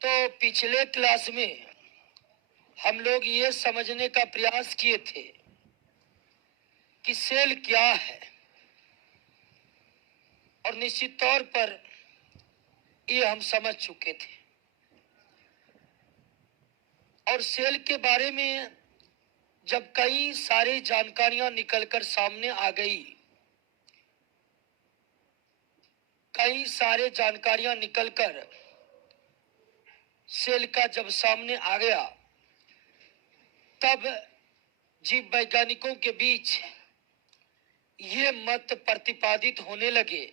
तो पिछले क्लास में हम लोग ये समझने का प्रयास किए थे कि सेल क्या है, और निश्चित तौर पर ये हम समझ चुके थे। और सेल के बारे में जब कई सारी जानकारियां निकलकर सामने आ गई, कई सारे जानकारियां निकलकर सेल का जब सामने आ गया, तब जीव वैज्ञानिकों के बीच ये मत प्रतिपादित होने लगे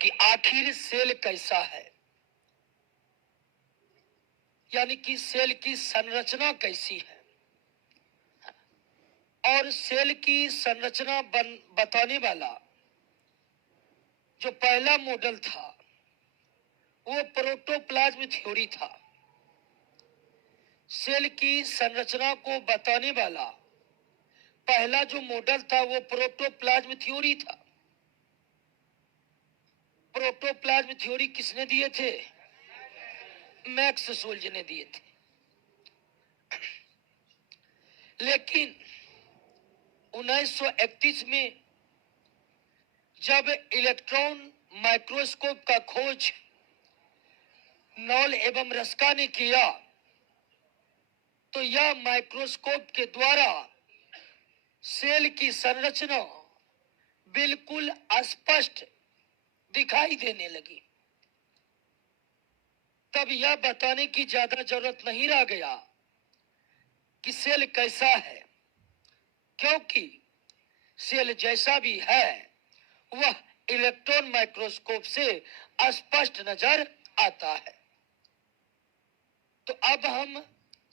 कि आखिर सेल कैसा है, यानी कि सेल की संरचना कैसी है। और सेल की संरचना बताने वाला जो पहला मॉडल था वो प्रोटोप्लाज्म थ्योरी था। सेल की संरचना को बताने वाला पहला जो मॉडल था वो प्रोटोप्लाज्म थ्योरी था। प्रोटोप्लाज्म थ्योरी किसने दिए थे? मैक्स सोल्ज ने दिए थे। लेकिन 1931 में जब इलेक्ट्रॉन माइक्रोस्कोप का खोज नॉल एवं रस्का ने किया, तो यह माइक्रोस्कोप के द्वारा सेल की संरचना बिल्कुल स्पष्ट दिखाई देने लगी। तब यह बताने की ज्यादा जरूरत नहीं रह गया कि सेल कैसा है, क्योंकि सेल जैसा भी है वह इलेक्ट्रॉन माइक्रोस्कोप से स्पष्ट नजर आता है। तो अब हम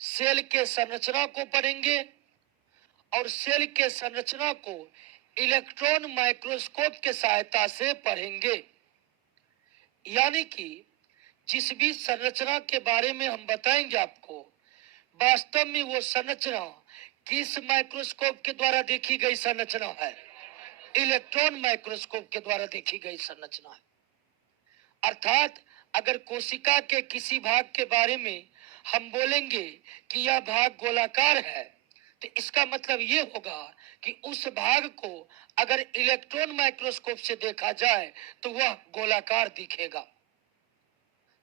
सेल के संरचना को पढ़ेंगे और सेल के संरचना को इलेक्ट्रॉन माइक्रोस्कोप के सहायता से पढ़ेंगे। यानी कि जिस भी संरचना के बारे में हम बताएंगे आपको, वास्तव में वो संरचना किस माइक्रोस्कोप के द्वारा देखी गई संरचना है? इलेक्ट्रॉन माइक्रोस्कोप के द्वारा देखी गई संरचना है। अर्थात अगर कोशिका के किसी भाग के बारे में हम बोलेंगे कि यह भाग गोलाकार है, तो इसका मतलब ये होगा कि उस भाग को अगर इलेक्ट्रॉन माइक्रोस्कोप से देखा जाए तो वह गोलाकार दिखेगा।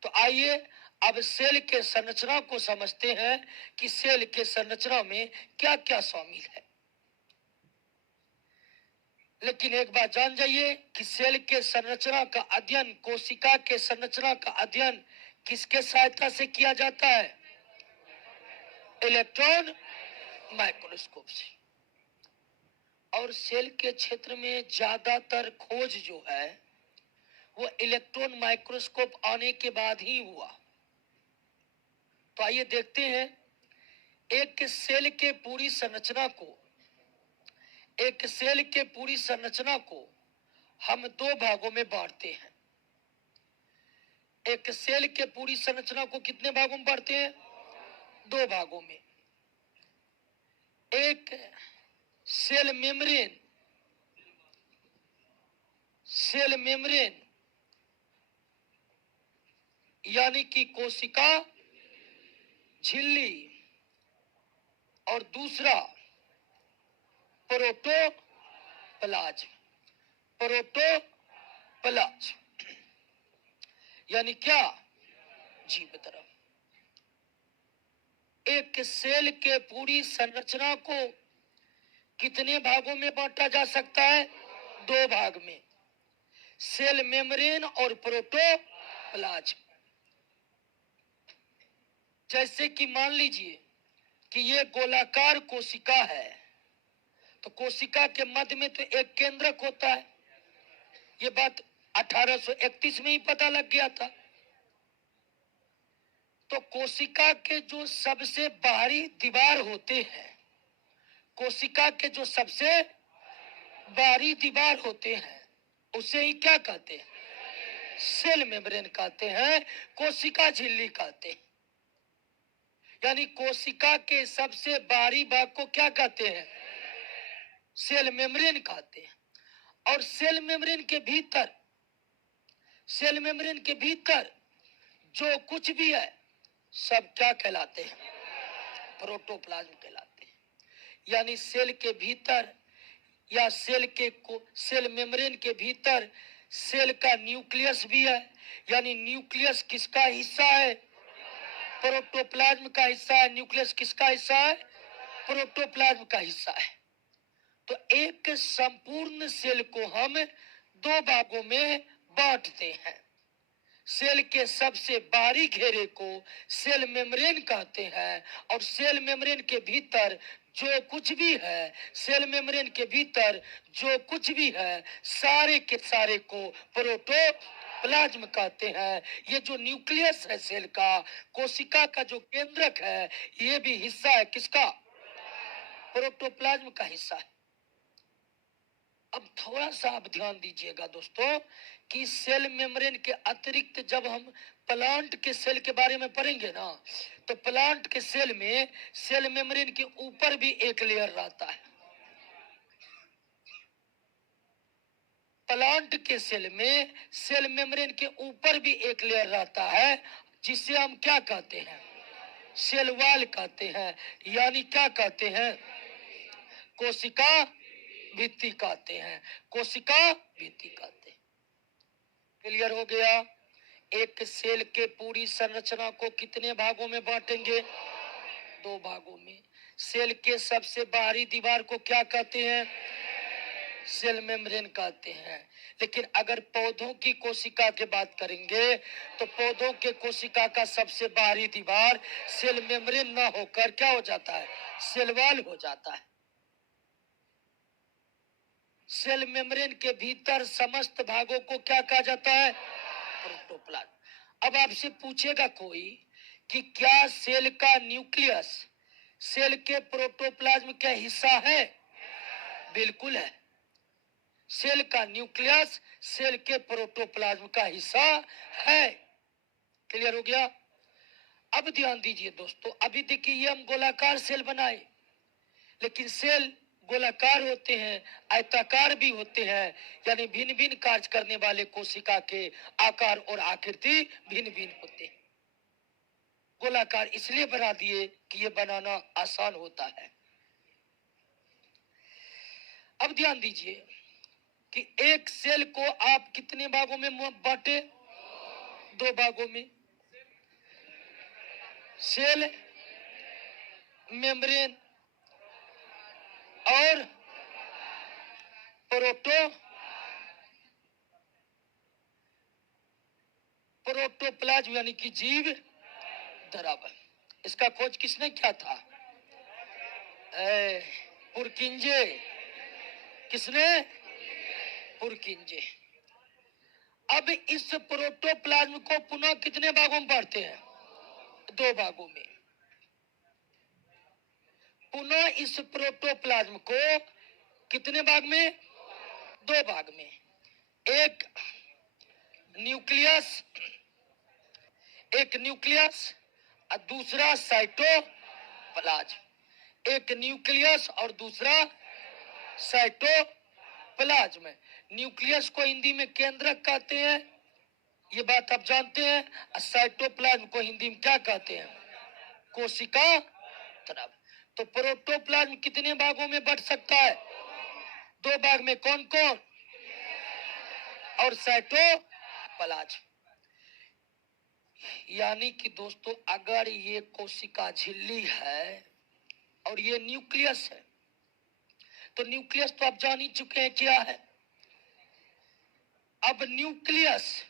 तो आइए अब सेल के संरचना को समझते हैं कि सेल के संरचना में क्या क्या शामिल है। लेकिन एक बात जान जाइए कि सेल के संरचना का अध्ययन, कोशिका के संरचना का अध्ययन किसके सहायता से किया जाता है? इलेक्ट्रॉन माइक्रोस्कोप से। और सेल के क्षेत्र में ज्यादातर खोज जो है वो इलेक्ट्रॉन माइक्रोस्कोप आने के बाद ही हुआ। तो आइए देखते हैं एक सेल के पूरी संरचना को हम दो भागों में बांटते हैं। एक सेल के पूरी संरचना को कितने भागों में बांटते हैं? दो भागों में। एक सेल मेम्ब्रेन यानी कि कोशिका झिल्ली, और दूसरा प्रोटोप्लाज्म यानी क्या? जीव तरफ। एक सेल के पूरी संरचना को कितने भागों में बांटा जा सकता है? दो भाग में, सेल मेम्ब्रेन और प्रोटोप्लाज्म। जैसे कि मान लीजिए कि ये गोलाकार कोशिका है, तो कोशिका के मध्य में तो एक केंद्रक होता है। ये बात 1831 में ही पता लग गया था। तो कोशिका के जो सबसे बाहरी दीवार होते हैं, कोशिका के जो सबसे बाहरी दीवार होते हैं, उसे ही क्या कहते हैं? सेल मेम्ब्रेन कहते हैं, कोशिका झिल्ली कहते हैं। यानी कोशिका के सबसे बाहरी भाग को क्या कहते हैं? सेल मेम्ब्रेन कहते हैं। और सेल मेम्ब्रेन के भीतर जो कुछ भी है सब क्या कहलाते हैं? प्रोटोप्लाज्म कहलाते हैं। यानी सेल के भीतर या सेल मेम्ब्रेन के भीतर सेल का न्यूक्लियस भी है। यानी न्यूक्लियस किसका हिस्सा है? प्रोटोप्लाज्म का हिस्सा है। न्यूक्लियस किसका हिस्सा है? प्रोटोप्लाज्म का हिस्सा है। तो एक संपूर्ण सेल को हम दो भागों में बांटते हैं। सेल के सबसे बाहरी घेरे को सेल मेम्ब्रेन कहते हैं और सेल मेम्ब्रेन के भीतर जो कुछ भी है, सेल मेम्ब्रेन के भीतर जो कुछ भी है, सारे के सारे को प्रोटोप्लाज्म कहते हैं। ये जो न्यूक्लियस है सेल का, कोशिका का जो केंद्रक है, ये भी हिस्सा है किसका? प्रोटोप्लाज्म का हिस्सा है। अब थोड़ा सा आप ध्यान दीजिएगा दोस्तों कि सेल मेम्ब्रेन के अतिरिक्त जब हम प्लांट के सेल के बारे में पढ़ेंगे ना, तो प्लांट के सेल में सेल मेम्ब्रेन के ऊपर भी एक लेयर रहता है। प्लांट के सेल में सेल मेम्ब्रेन के ऊपर भी एक लेयर रहता है, जिसे हम क्या कहते हैं? सेल वॉल कहते हैं। यानी क्या कहते हैं? कोशिका भित्ति कहते हैं। कोशिका भित्ति कहते हैं। क्लियर हो गया? एक सेल के पूरी संरचना को कितने भागों में बांटेंगे? दो भागों में। सेल के सबसे बाहरी दीवार को क्या कहते हैं? सेल मेम्ब्रेन कहते हैं। लेकिन अगर पौधों की कोशिका की बात करेंगे तो पौधों के कोशिका का सबसे बाहरी दीवार सेल मेम्ब्रेन ना होकर क्या हो जाता है? सेल वॉल हो जाता है। सेल मेम्ब्रेन के भीतर समस्त भागों को क्या कहा जाता है? प्रोटोप्लाज्म। अब आपसे पूछेगा कोई कि क्या सेल का न्यूक्लियस सेल के प्रोटोप्लाज्म का हिस्सा है? बिल्कुल है। सेल का न्यूक्लियस सेल के प्रोटोप्लाज्म का हिस्सा है। क्लियर हो गया? अब ध्यान दीजिए दोस्तों, अभी देखिए ये हम गोलाकार सेल बनाए, लेकिन सेल गोलाकार होते हैं, आयताकार भी होते हैं। यानी भिन्न भिन्न कार्य करने वाले कोशिका के आकार और आकृति भिन्न भिन्न होते हैं। गोलाकार इसलिए बना दिए कि ये बनाना आसान होता है। अब ध्यान दीजिए कि एक सेल को आप कितने भागों में बांटे? दो भागों में। सेल मेम्ब्रेन और प्रोटोप्लाज्म यानी कि जीव द्रव। इसका खोज किसने किया था? पुरकिंजे। किसने? पुरकिंजे। अब इस प्रोटोप्लाज्म को पुनः कितने भागों में बांटते हैं? दो भागों में। पुनः इस प्रोटोप्लाज्म को कितने भाग में? दो भाग में। एक न्यूक्लियस और दूसरा साइटोप्लाज्म। एक न्यूक्लियस और दूसरा साइटोप्लाज्म। न्यूक्लियस को हिंदी में केंद्रक कहते हैं, ये बात आप जानते हैं। और साइटोप्लाज्म को हिंदी में क्या कहते हैं? कोशिका द्रव। तो प्रोटोप्लाज्म कितने भागों में बढ़ सकता है? दो भाग में। कौन कौन? और साइटोप्लाज्म। यानी कि दोस्तों अगर ये कोशिका झिल्ली है और ये न्यूक्लियस है, तो न्यूक्लियस तो आप जान ही चुके हैं क्या है। अब न्यूक्लियस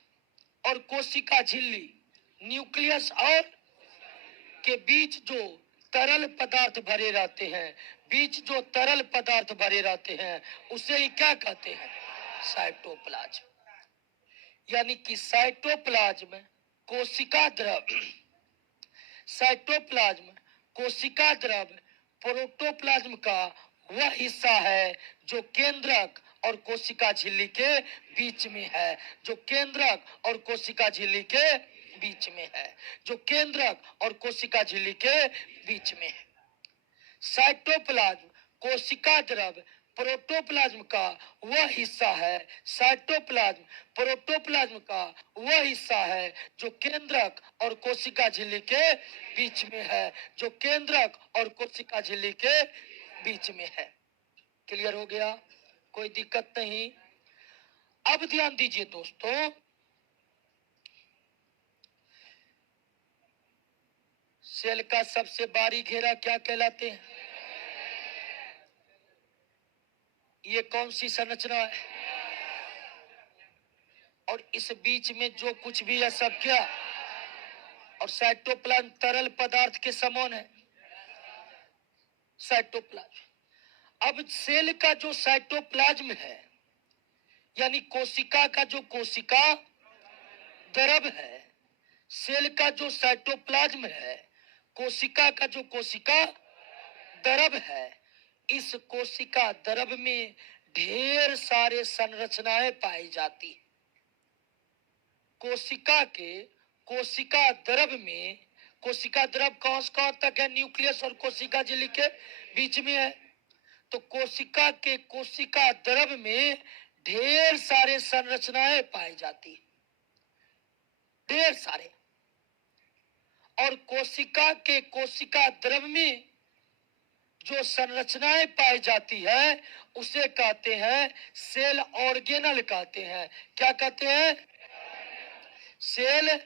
और कोशिका झिल्ली, न्यूक्लियस और के बीच जो तरल पदार्थ भरे रहते हैं, उसे ही क्या कहते हैं? साइटोप्लाज्म। यानी कि साइटोप्लाज्म कोशिका द्रव प्रोटोप्लाज्म का वह हिस्सा है जो केंद्रक और कोशिका झिल्ली के बीच में है। साइटोप्लाज्म कोशिका द्रव प्रोटोप्लाज्म का वह हिस्सा है साइटोप्लाज्म। प्रोटोप्लाज्म का वह हिस्सा है जो केंद्रक और कोशिका झिल्ली के बीच में है, जो केंद्रक और कोशिका झिल्ली के बीच में है। क्लियर हो गया? कोई दिक्कत नहीं। अब ध्यान दीजिए दोस्तों, सेल का सबसे बाहरी घेरा क्या कहलाते हैं? ये कौन सी संरचना है? और इस बीच में जो कुछ भी है सब क्या? और साइटोप्लाज्म तरल पदार्थ के समान है साइटोप्लाज्म। अब सेल का जो साइटोप्लाज्म है, यानी कोशिका का जो कोशिका द्रव है, सेल का जो साइटोप्लाज्म है, कोशिका का जो कोशिका द्रव है, इस कोशिका द्रव में ढेर सारे संरचनाएं पाई जाती है। कोशिका द्रव में, कोशिका द्रव कहां तक है? न्यूक्लियस और कोशिका झिल्ली के बीच में है। तो कोशिका द्रव में ढेर सारे संरचनाएं पाई जाती, ढेर सारे। और कोशिका द्रव में जो संरचनाएं पाई जाती है उसे कहते हैं सेल ऑर्गेनल कहते हैं। क्या कहते हैं? सेल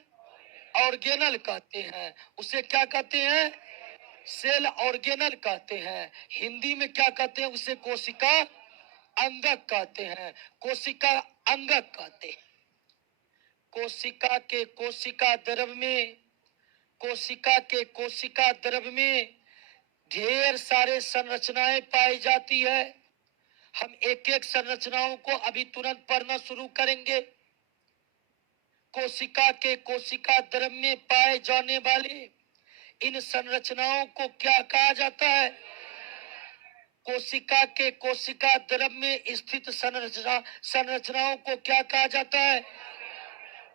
ऑर्गेनल कहते हैं। उसे क्या कहते हैं? सेल ऑर्गेनल कहते हैं। हिंदी में क्या कहते हैं? उसे कोशिका अंगक कहते हैं। कोशिका अंगक कहते हैं। कोशिका द्रव में ढेर सारे संरचनाएं पाई जाती है। हम एक एक संरचनाओं को अभी तुरंत पढ़ना शुरू करेंगे। कोशिका द्रव में पाए जाने वाले इन संरचनाओं को क्या कहा जाता है? कोशिका द्रव में स्थित संरचनाओं को क्या कहा जाता है?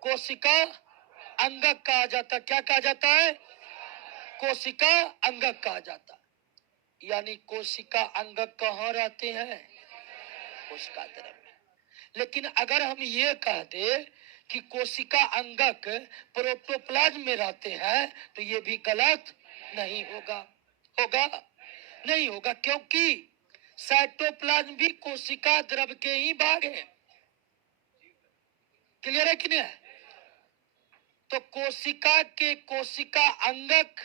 कोशिका अंगक कहा जाता है। क्या कहा जाता है? कोशिका अंगक कहा जाता है। यानी कोशिका अंगक कहाँ रहते हैं? कोशिका द्रव में। लेकिन अगर हम ये कहते कि कोशिका अंगक प्रोटोप्लाज्म में रहते हैं तो ये भी गलत नहीं होगा। होगा? नहीं होगा, क्योंकि साइटोप्लाज्म भी कोशिका द्रव के ही भाग है। क्लियर है कि नहीं? तो कोशिका अंगक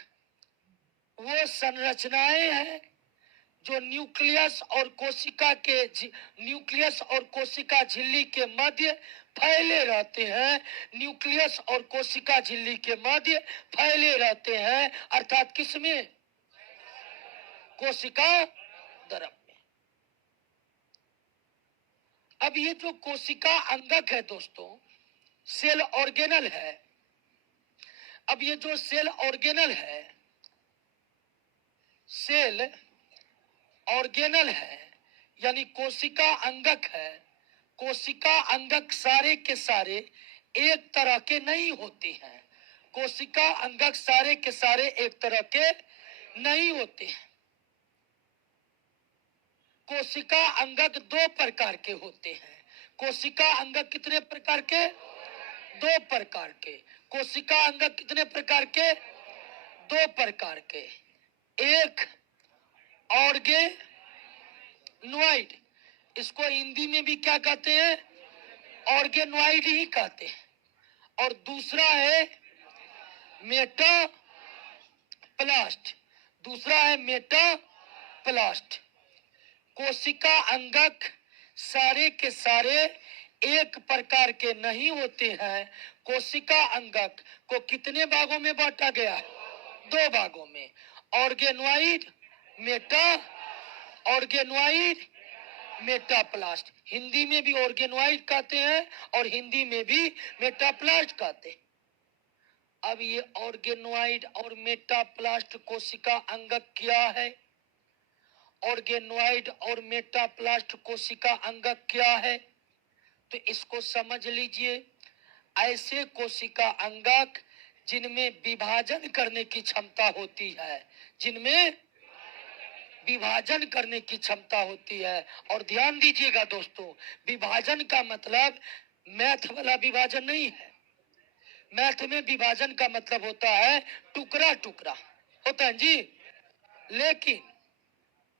वो संरचनाएं हैं जो न्यूक्लियस और कोशिका झिल्ली के मध्य फैले रहते हैं। न्यूक्लियस और कोशिका झिल्ली के मध्य फैले रहते हैं, अर्थात किसमें? कोशिका द्रव में। अब ये जो कोशिका अंगक है दोस्तों, सेल ऑर्गेनल है। अब ये जो सेल ऑर्गेनल है, यानी कोशिका अंगक है। कोशिका अंगक सारे के सारे एक तरह के नहीं होते हैं। कोशिका अंगक सारे के सारे एक तरह के नहीं होते हैं। कोशिका अंगक दो प्रकार के होते हैं। कोशिका अंगक कितने प्रकार के? दो प्रकार के। कोशिका अंगक कितने प्रकार के? दो प्रकार के। एक ऑर्गेनॉइड, इसको हिंदी में भी क्या कहते हैं? ऑर्गेनॉइड ही कहते हैं। और दूसरा है मेटाप्लास्ट। कोशिका अंगक सारे के सारे एक प्रकार के नहीं होते हैं। कोशिका अंगक को कितने भागों में बांटा गया है? दो भागों में। ऑर्गेनॉइड, मेटाप्लास्ट। हिंदी में भी ऑर्गेनॉइड कहते हैं और हिंदी में भी मेटाप्लास्ट कहते हैं। अब ये ऑर्गेनॉइड और मेटाप्लास्ट कोशिका अंगक क्या है? ऑर्गेनॉइड और मेटाप्लास्ट कोशिका अंगक क्या है? तो इसको समझ लीजिए। ऐसे कोशिका अंगक जिनमें विभाजन करने की क्षमता होती है, जिनमें विभाजन करने की क्षमता होती है। और ध्यान दीजिएगा दोस्तों, विभाजन का मतलब मैथ वाला विभाजन नहीं है। मैथ में विभाजन का मतलब होता है टुकड़ा टुकड़ा होता है जी। लेकिन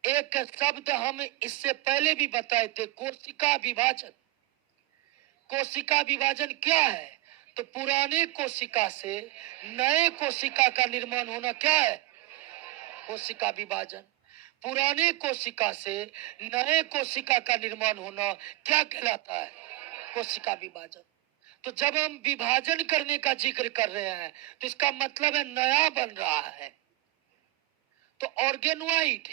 एक शब्द हम इससे पहले भी बताए थे, कोशिका विभाजन। कोशिका विभाजन क्या है? तो पुराने कोशिका से नए कोशिका का निर्माण होना क्या है? कोशिका विभाजन। पुराने कोशिका से नए कोशिका का निर्माण होना क्या कहलाता है? कोशिका विभाजन। तो जब हम विभाजन करने का जिक्र कर रहे हैं तो इसका मतलब है नया बन रहा है। तो ऑर्गेनोइड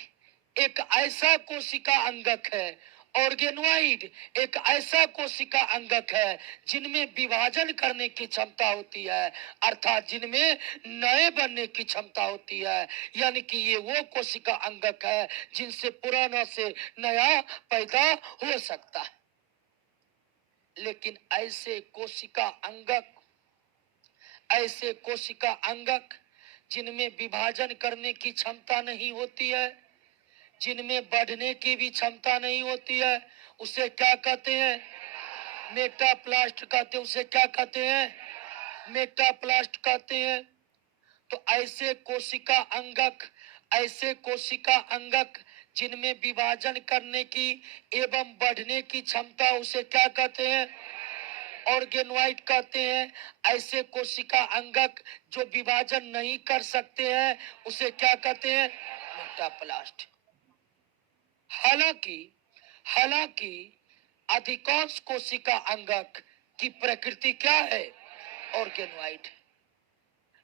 एक ऐसा कोशिका अंगक है, ऑर्गेनोइड एक ऐसा कोशिका अंगक है जिनमें विभाजन करने की क्षमता होती है, अर्थात जिनमें नए बनने की क्षमता होती है। यानी कि ये वो कोशिका अंगक है जिनसे पुराना से नया पैदा हो सकता है। लेकिन ऐसे कोशिका अंगक जिनमें विभाजन करने की क्षमता नहीं होती है, जिनमें बढ़ने की भी क्षमता नहीं होती है, उसे क्या कहते हैं? मेटाप्लास्ट कहते हैं। उसे क्या कहते हैं? मेटाप्लास्ट कहते हैं। तो ऐसे कोशिका अंगक जिनमें विभाजन करने की एवं बढ़ने की क्षमता, उसे क्या कहते हैं? ऑर्गेनोइड कहते हैं। ऐसे कोशिका अंगक जो विभाजन नहीं कर सकते हैं, उसे क्या कहते हैं? मेटाप्लास्ट। हालांकि अधिकांश कोशिका अंगक की प्रकृति क्या है? ऑर्गेनोइड।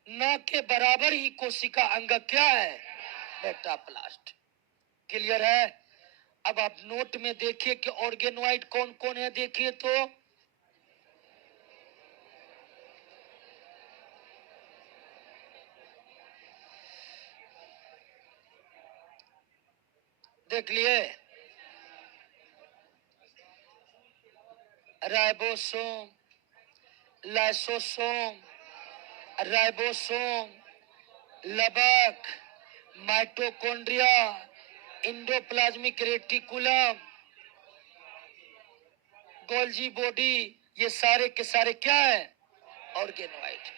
न के बराबर ही कोशिका अंगक क्या है? मेटाप्लास्ट। क्लियर है? अब आप नोट में देखिए कि ऑर्गेनोइड कौन कौन है। देखिए तो देख लिए, राइबोसोम, लाइसोसोम, राइबोसोम, लबक, mitochondria, endoplasmic reticulum, Golgi body, ये सारे के सारे क्या है? ऑर्गेनोइड।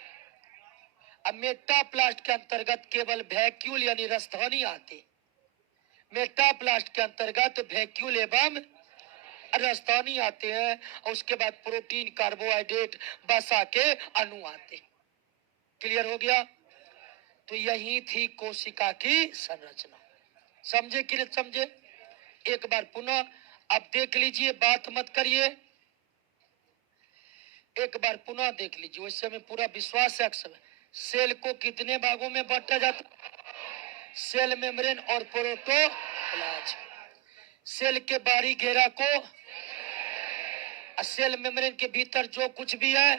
अब मेटाप्लास्ट के अंतर्गत केवल वैक्यूल यानी रस्थानी आते। मेटाप्लास्ट के अंतर्गत वैक्यूल एवं रस्थानी आते हैं और उसके बाद प्रोटीन, कार्बोहाइड्रेट, वसा के अणु आते। क्लियर हो गया? तो यही थी कोशिका की संरचना। समझे कि नहीं समझे? एक बार पुनः अब देख लीजिए, बात मत करिए, एक बार पुनः देख लीजिए। वैसे हमें पूरा विश्वास है। अक्सर सेल को कितने भागों में बांटा जाता? सेल मेम्ब्रेन और प्रोटोप्लाज्म। सेल के बाहरी घेरा को, सेल मेम्ब्रेन के भीतर जो कुछ भी है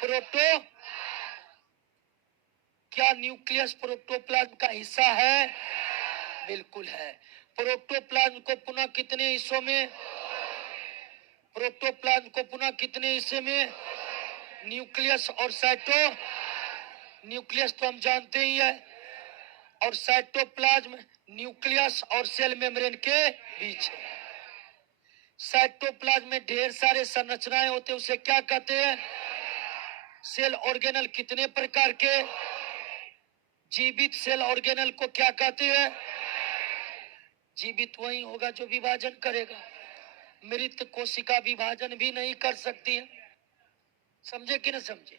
प्रोटो। क्या न्यूक्लियस प्रोटोप्लाज्म का हिस्सा है? बिल्कुल है। प्रोटोप्लाज्म को पुनः कितने हिस्सों में? प्रोटोप्लाज्म को पुनः कितने हिस्से में? न्यूक्लियस और साइटो। न्यूक्लियस तो हम जानते ही है, और साइटोप्लाज्म न्यूक्लियस और सेल मेम्ब्रेन के बीच है। साइटोप्लाज्म में ढेर सारे संरचनाएं होते हैं, उसे क्या कहते हैं? Cell organelle. कितने प्रकार के? जीवित सेल ऑर्गेनल को क्या कहते हैं? जीवित वही होगा जो विभाजन करेगा। मृत कोशिका विभाजन भी नहीं कर सकती है। समझे कि नहीं समझे?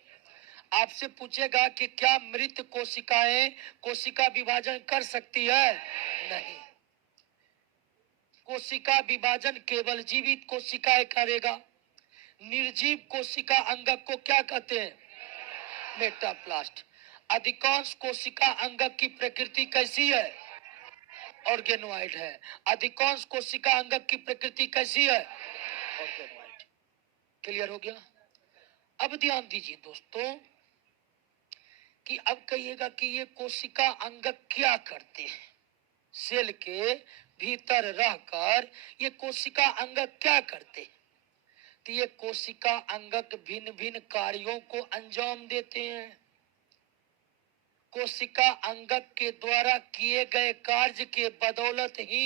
आपसे पूछेगा कि क्या मृत कोशिकाएं कोशिका विभाजन कर सकती है? नहीं। कोशिका विभाजन केवल जीवित कोशिकाएं करेगा। निर्जीव कोशिका अंगक को क्या कहते हैं? मेटाप्लास्ट। अधिकांश कोशिका अंगक की प्रकृति कैसी है? ऑर्गेनोइड है। अधिकांश कोशिका अंगक की प्रकृति कैसी है? ऑर्गेनोइड। क्लियर हो गया? अब ध्यान दीजिए दोस्तों कि अब कहिएगा कि ये कोशिका अंगक क्या करते हैं। सेल के भीतर रहकर ये कोशिका अंगक क्या करते हैं? तो ये कोशिका अंगक भिन्न भिन्न कार्यों को अंजाम देते हैं। कोशिका अंगक के द्वारा किए गए कार्य के बदौलत ही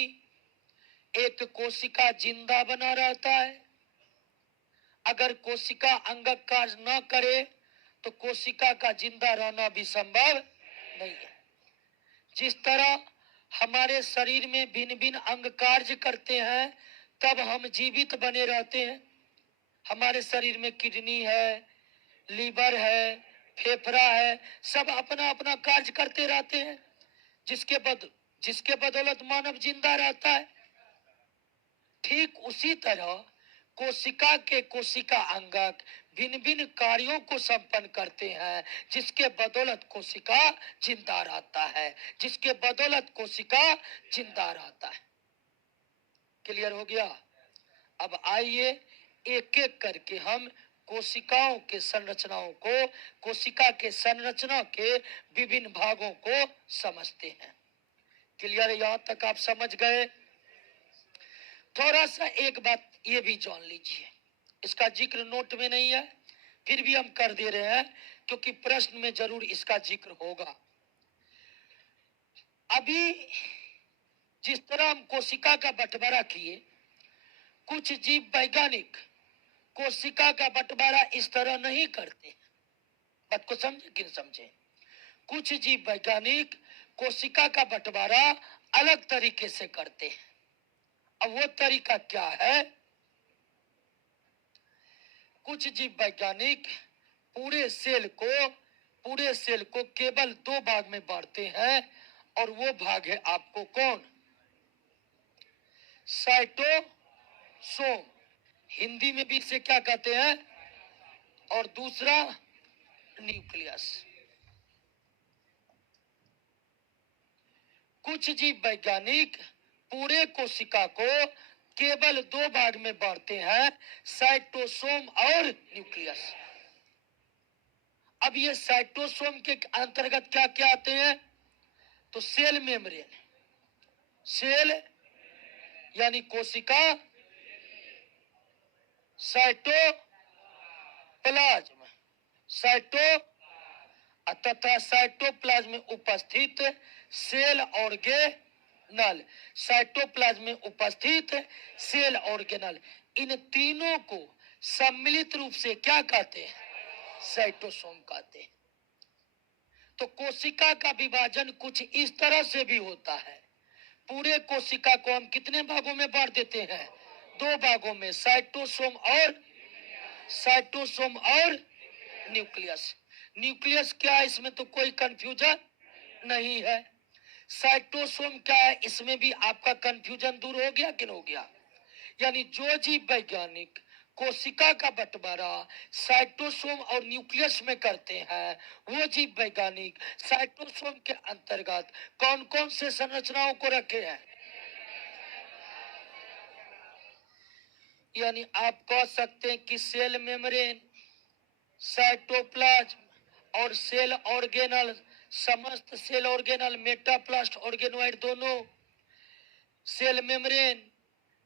एक कोशिका जिंदा बना रहता है। अगर कोशिका अंगक कार्य न करे तो कोशिका का जिंदा रहना भी संभव नहीं है। जिस तरह हमारे शरीर में भिन्न भिन्न अंग कार्य करते हैं तब हम जीवित बने रहते हैं। हमारे शरीर में किडनी है, लीवर है, फेफड़ा है, सब अपना अपना कार्य करते रहते हैं, जिसके बदौलत मानव जिंदा रहता है। ठीक उसी तरह कोशिका के कोशिका अंगक भिन्न भिन्न कार्यों को संपन्न करते हैं, जिसके बदौलत कोशिका जिंदा रहता है, जिसके बदौलत कोशिका जिंदा रहता है। क्लियर हो गया? अब आइए एक एक करके हम कोशिकाओं के संरचनाओं को, कोशिका के संरचना के विभिन्न भागों को समझते हैं। क्लियर? यहां तक आप समझ गए? थोड़ा सा एक बात ये भी जान लीजिए, इसका जिक्र नोट में नहीं है, फिर भी हम कर दे रहे हैं क्योंकि प्रश्न में जरूर इसका जिक्र होगा। अभी जिस तरह हम कोशिका का बंटवारा किए, कुछ जीव वैज्ञानिक कोशिका का बंटवारा इस तरह नहीं करते। बात को समझे कि नहीं समझे? कुछ जीव वैज्ञानिक कोशिका का बंटवारा अलग तरीके से करते हैं। अब वो तरीका क्या है? कुछ जीव वैज्ञानिक पूरे सेल को केवल 2 भाग में बांटते हैं, और वो भाग है आपको कौन? साइटोसोम। हिंदी में भी इसे क्या कहते हैं? और दूसरा न्यूक्लियस। कुछ जीव वैज्ञानिक पूरे कोशिका को केवल 2 भाग में बांटते हैं, साइटोसोम और न्यूक्लियस। अब ये साइटोसोम के अंतर्गत क्या क्या आते हैं? तो सेल मेम्ब्रेन, सेल यानी कोशिका, साइटोप्लाज्म, तथा साइटोप्लाज्म में उपस्थित सेल ऑर्गेनल, साइटोप्लाज्म में उपस्थित सेल ऑर्गेनल, इन तीनों को सम्मिलित रूप से क्या कहते हैं? साइटोसोम कहते हैं। तो कोशिका का विभाजन कुछ इस तरह से भी होता है। पूरे कोशिका को हम कितने भागों में बांट देते हैं? 2 भागों में, साइटोसोम और न्यूक्लियस। न्यूक्लियस क्या है, इसमें तो कोई कंफ्यूजन नहीं है। साइटोसोम क्या है, इसमें भी आपका कंफ्यूजन दूर हो गया कि नहीं हो गया? यानी जो जीव वैज्ञानिक कोशिका का बंटवारा साइटोसोम और न्यूक्लियस में करते हैं, वो जीव वैज्ञानिक साइटोसोम के अंतर्गत कौन कौन से संरचनाओं को रखे हैं? यानी आप कह सकते हैं कि सेल मेम्ब्रेन, साइटोप्लाज्म और सेल ऑर्गेनल, समस्त सेल ऑर्गेनल, मेटाप्लास्ट, ऑर्गेनोइड दोनों, सेल मेम्ब्रेन,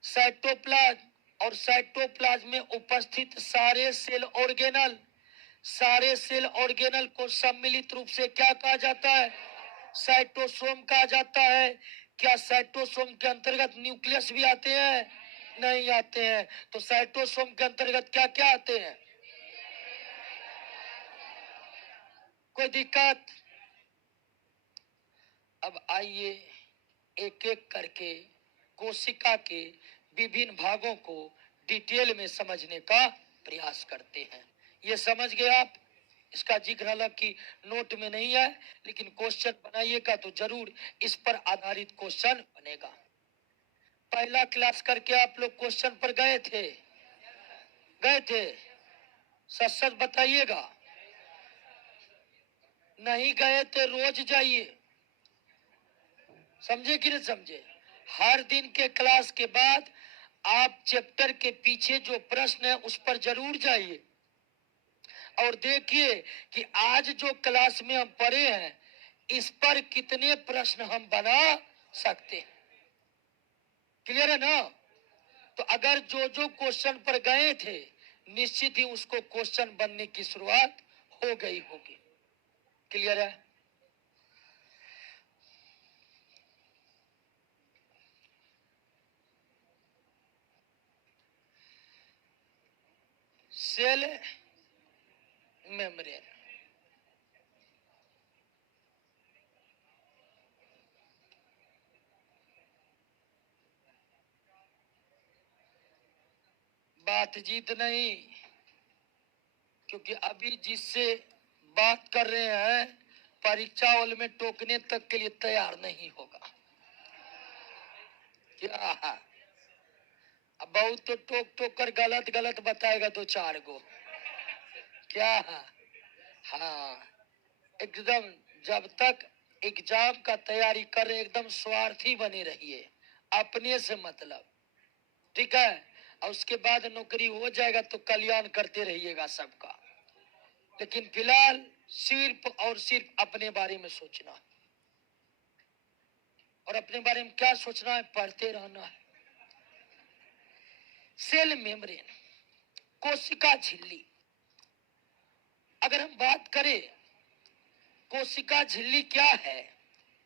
साइटोप्लाज्म और साइटोप्लाज्म में उपस्थित सारे सेल ऑर्गेनल, सारे सेल ऑर्गेनल को सम्मिलित रूप से क्या कहा जाता है? साइटोसोम कहा जाता है। क्या साइटोसोम के अंतर्गत न्यूक्लियस भी आते हैं? नहीं आते हैं। तो साइटोसोम के अंतर्गत क्या क्या आते हैं? कोई दिक्कत? अब आइए एक एक करके कोशिका के विभिन्न भागों को डिटेल में समझने का प्रयास करते हैं। ये समझ गए आप? इसका जिक्र हालांकि नोट में नहीं है, लेकिन क्वेश्चन बनाइएगा तो जरूर इस पर आधारित क्वेश्चन बनेगा। पहला क्लास करके आप लोग क्वेश्चन पर गए थे? सच सच बताइएगा। नहीं गए तो रोज जाइए, समझे कि नहीं समझे? हर दिन के क्लास के बाद आप चैप्टर के पीछे जो प्रश्न है उस पर जरूर जाइए और देखिए कि आज जो क्लास में हम पढ़े हैं इस पर कितने प्रश्न हम बना सकते हैं। क्लियर है ना? तो अगर जो क्वेश्चन पर गए थे निश्चित ही उसको क्वेश्चन बनने की शुरुआत हो गई होगी। क्लियर है? Cell membrane. बातचीत नहीं, क्योंकि अभी जिससे बात कर रहे हैं परीक्षा हॉल में टोकने तक के लिए तैयार नहीं होगा। क्या? अब बहुत तो टोक टोक कर गलत गलत बताएगा दो चार गो। क्या? हाँ, एकदम जब तक एग्जाम का तैयारी कर रहे एकदम स्वार्थी बने रहिए, अपने से मतलब, ठीक है? और उसके बाद नौकरी हो जाएगा तो कल्याण करते रहिएगा सबका, लेकिन फिलहाल सिर्फ और सिर्फ अपने बारे में सोचना है। और अपने बारे में क्या सोचना है? पढ़ते रहना है। सेल मेम्ब्रेन, कोशिका झिल्ली। अगर हम बात करें कोशिका झिल्ली क्या है,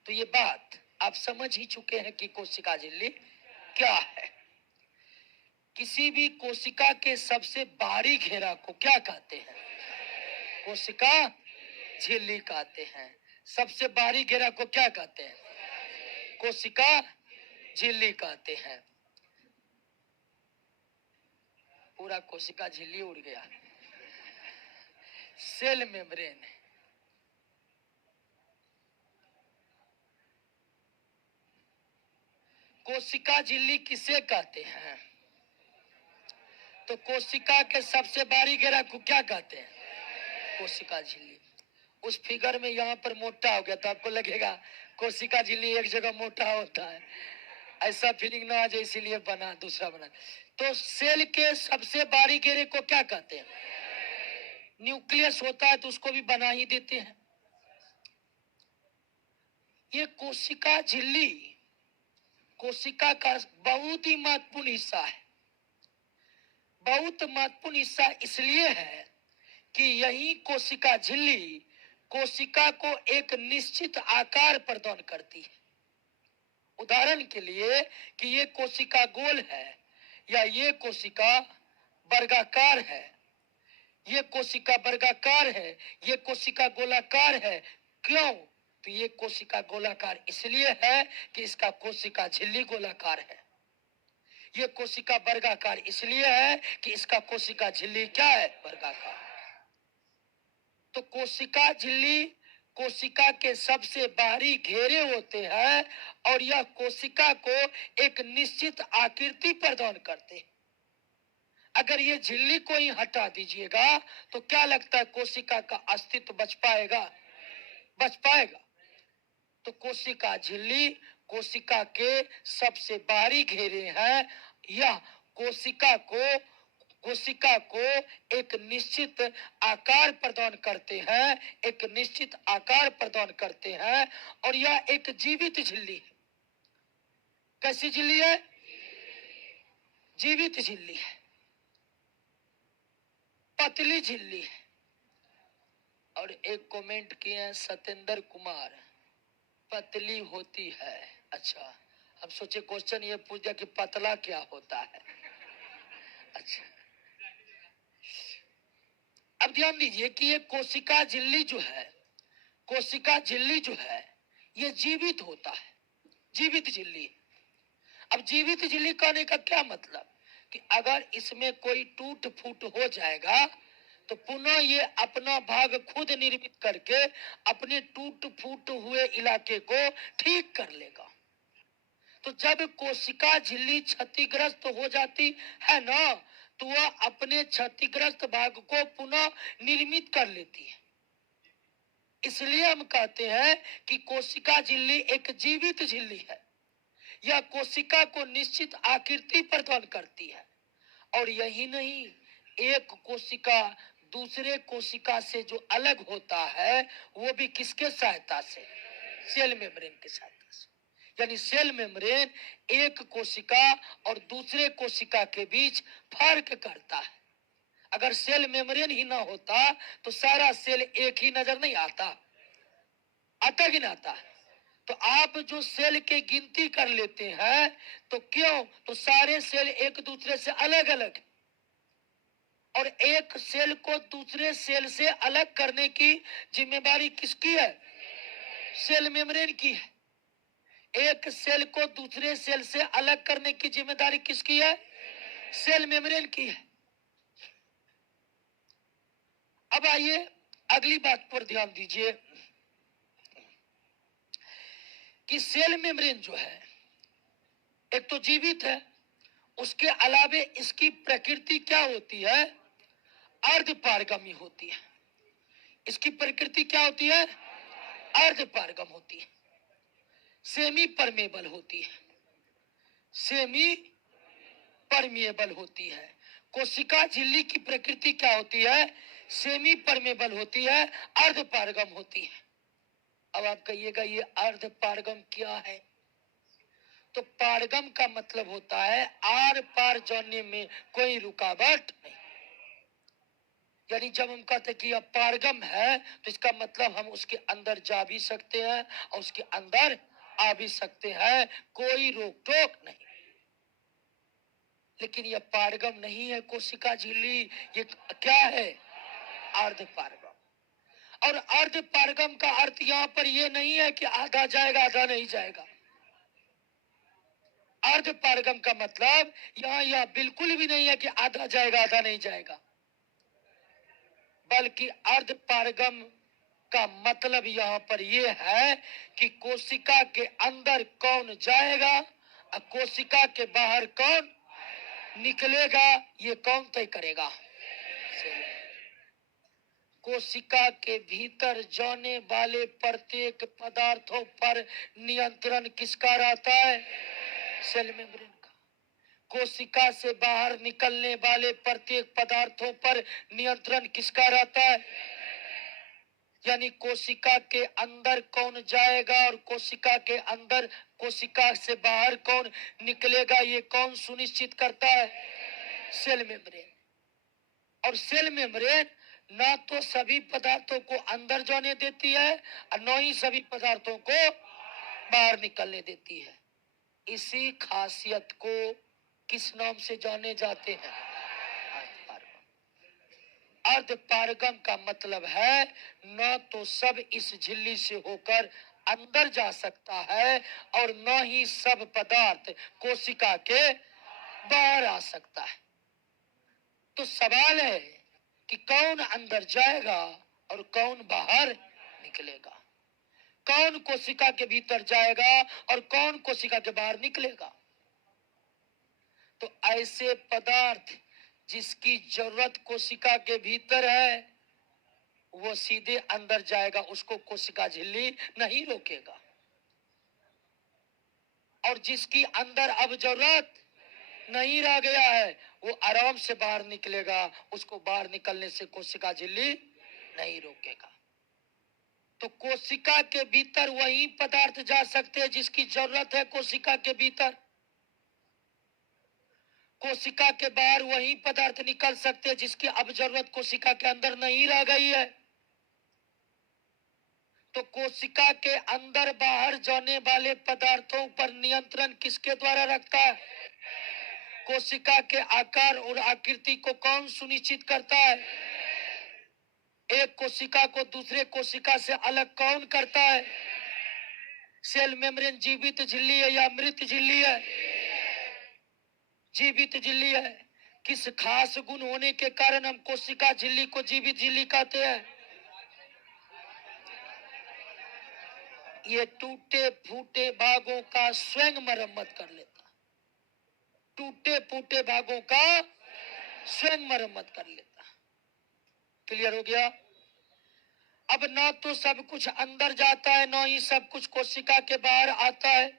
तो ये बात आप समझ ही चुके हैं कि कोशिका झिल्ली क्या है। किसी भी कोशिका के सबसे बाहरी घेरा को क्या कहते हैं? कोशिका झिल्ली कहते हैं। सबसे बाहरी घेरा को क्या कहते हैं? कोशिका झिल्ली कहते हैं। पूरा कोशिका झिल्ली उड़ गया। सेल मेम्ब्रेन, कोशिका झिल्ली किसे कहते हैं? तो कोशिका के सबसे बाहरी घेरा को क्या कहते हैं? कोशिका झिल्ली। उस फिगर में यहाँ पर मोटा हो गया तो आपको लगेगा कोशिका झिल्ली एक जगह मोटा होता है, ऐसा फीलिंग ना आ जाए इसीलिए बना दूसरा बना। तो सेल के सबसे बाहरी घेरे को क्या कहते हैं? न्यूक्लियस होता है तो उसको भी बना ही देते हैं। ये कोशिका झिल्ली कोशिका का बहुत ही महत्वपूर्ण हिस्सा है। बहुत महत्वपूर्ण हिस्सा इसलिए है कि यही कोशिका झिल्ली कोशिका को एक निश्चित आकार प्रदान करती है। उदाहरण के लिए कि ये कोशिका गोल है या ये कोशिका वर्गाकार है, ये कोशिका वर्गाकार है, ये कोशिका गोलाकार है। क्यों? तो ये कोशिका गोलाकार इसलिए है कि इसका कोशिका झिल्ली गोलाकार है। ये कोशिका वर्गाकार इसलिए है कि इसका कोशिका झिल्ली क्या है? वर्गाकार। तो कोशिका झिल्ली कोशिका के सबसे बाहरी घेरे होते हैं और यह कोशिका को एक निश्चित आकृति प्रदान करते हैं। अगर ये झिल्ली को ही हटा दीजिएगा तो क्या लगता है कोशिका का अस्तित्व बच पाएगा? बच पाएगा? तो कोशिका झिल्ली कोशिका के सबसे बाहरी घेरे हैं। यह कोशिका को एक निश्चित आकार प्रदान करते हैं, एक निश्चित आकार प्रदान करते हैं। और यह एक जीवित झिल्ली है। कैसी झिल्ली है? जीवित झिल्ली है, पतली झिल्ली है। और एक कमेंट किए हैं सत्येंद्र कुमार, पतली होती है। अच्छा, अब सोचे क्वेश्चन ये पूछ दिया कि पतला क्या होता है। अच्छा, अब ध्यान दीजिए कि ये कोशिका झिल्ली जो है ये जीवित होता है, जीवित झिल्ली। अब जीवित झिल्ली कहने का क्या मतलब कि अगर इसमें कोई टूट फूट हो जाएगा तो पुनः ये अपना भाग खुद निर्मित करके अपने टूट फूट हुए इलाके को ठीक कर लेगा। तो जब कोशिका झिल्ली क्षतिग्रस्त हो जाती है ना, तो वह अपने क्षतिग्रस्त भाग को पुनः निर्मित कर लेती है। इसलिए हम कहते हैं कि कोशिका झिल्ली एक जीवित झिल्ली है। यह कोशिका को निश्चित आकृति प्रदान करती है। और यही नहीं, एक कोशिका दूसरे कोशिका से जो अलग होता है वो भी किसके सहायता से? सेल मेम्ब्रेन की सहायता से। यानी सेल मेम्ब्रेन एक कोशिका और दूसरे कोशिका के बीच फर्क करता है। अगर सेल मेम्ब्रेन ही ना होता तो सारा सेल एक ही नजर नहीं आता, आता कि ना आता? तो आप जो सेल के गिनती कर लेते हैं तो क्यों? तो सारे सेल एक दूसरे से अलग अलग। और एक सेल को दूसरे सेल से अलग करने की जिम्मेदारी किसकी है? सेल मेम्ब्रेन की है। एक सेल को दूसरे सेल से अलग करने की जिम्मेदारी किसकी है? सेल मेम्ब्रेन की है। अब आइए अगली बात पर ध्यान दीजिए कि सेल मेम्ब्रेन जो है एक तो जीवित है, उसके अलावे इसकी प्रकृति क्या होती है? अर्धपारगमी होती है। इसकी प्रकृति क्या होती है? अर्धपारगम होती है, सेमी परमेबल होती है, सेमी परमेबल होती है। कोशिका झिल्ली की प्रकृति क्या होती है? सेमी परमेबल होती है, अर्धपारगम होती है। अब आप कहिएगा ये अर्धपारगम क्या है? तो पारगम का मतलब होता है आर पार जाने में कोई रुकावट नहीं। यानी जब हम कहते हैं कि यह पारगम है तो इसका मतलब हम उसके अंदर जा भी सकते हैं और उसके अंदर आ भी सकते हैं, कोई रोक टोक नहीं। लेकिन यह पारगम नहीं है कोशिका झिल्ली, ये क्या है? अर्धपारगम। और अर्धपारगम का अर्थ यहाँ पर यह नहीं है कि आधा जाएगा आधा नहीं जाएगा। अर्धपारगम का मतलब यहाँ यह बिल्कुल भी नहीं है कि आधा जाएगा आधा नहीं जाएगा, बल्कि अर्धपारगम का मतलब यहाँ पर यह है कि कोशिका के अंदर कौन जाएगा और कोशिका के बाहर कौन निकलेगा, ये कौन तय करेगा? कोशिका के भीतर जाने वाले प्रत्येक पदार्थों पर नियंत्रण किसका रहता है? सेल मेम्ब्रेन का। कोशिका से बाहर निकलने वाले प्रत्येक पदार्थों पर नियंत्रण किसका रहता है? यानी कोशिका के अंदर कौन जाएगा और कोशिका के अंदर, कोशिका से बाहर कौन निकलेगा, ये कौन सुनिश्चित करता है? Cell membrane. और सेल मेम्ब्रेन ना तो सभी पदार्थों को अंदर जाने देती है और न ही सभी पदार्थों को बाहर निकलने देती है। इसी खासियत को किस नाम से जाने जाते हैं? अर्धपारगम का मतलब है न तो सब इस झिल्ली से होकर अंदर जा सकता है और न ही सब पदार्थ कोशिका के बाहर आ सकता है। तो सवाल है कि कौन अंदर जाएगा और कौन बाहर निकलेगा, कौन कोशिका के भीतर जाएगा और कौन कोशिका के बाहर निकलेगा। तो ऐसे पदार्थ जिसकी जरूरत कोशिका के भीतर है वो सीधे अंदर जाएगा, उसको कोशिका झिल्ली नहीं रोकेगा। और जिसकी अंदर अब जरूरत नहीं रह गया है वो आराम से बाहर निकलेगा, उसको बाहर निकलने से कोशिका झिल्ली नहीं रोकेगा। तो कोशिका के भीतर वही पदार्थ जा सकते हैं जिसकी जरूरत है कोशिका के भीतर, कोशिका के बाहर वही पदार्थ निकल सकते हैं जिसकी अब जरूरत कोशिका के अंदर नहीं रह गई है। तो कोशिका के अंदर बाहर जाने वाले पदार्थों पर नियंत्रण किसके द्वारा रखता है? कोशिका के आकार और आकृति को कौन सुनिश्चित करता है? एक कोशिका को दूसरे कोशिका से अलग कौन करता है? सेल मेम्ब्रेन जीवित झिल्ली है या मृत झिल्ली है? जीवित झिल्ली है। किस खास गुण होने के कारण हम कोशिका झिल्ली को जीवित झिल्ली कहते हैं? ये टूटे फूटे भागों का स्वयं मरम्मत कर लेता, टूटे फूटे भागों का स्वयं मरम्मत कर लेता। क्लियर हो गया? अब ना तो सब कुछ अंदर जाता है ना ही सब कुछ कोशिका के बाहर आता है।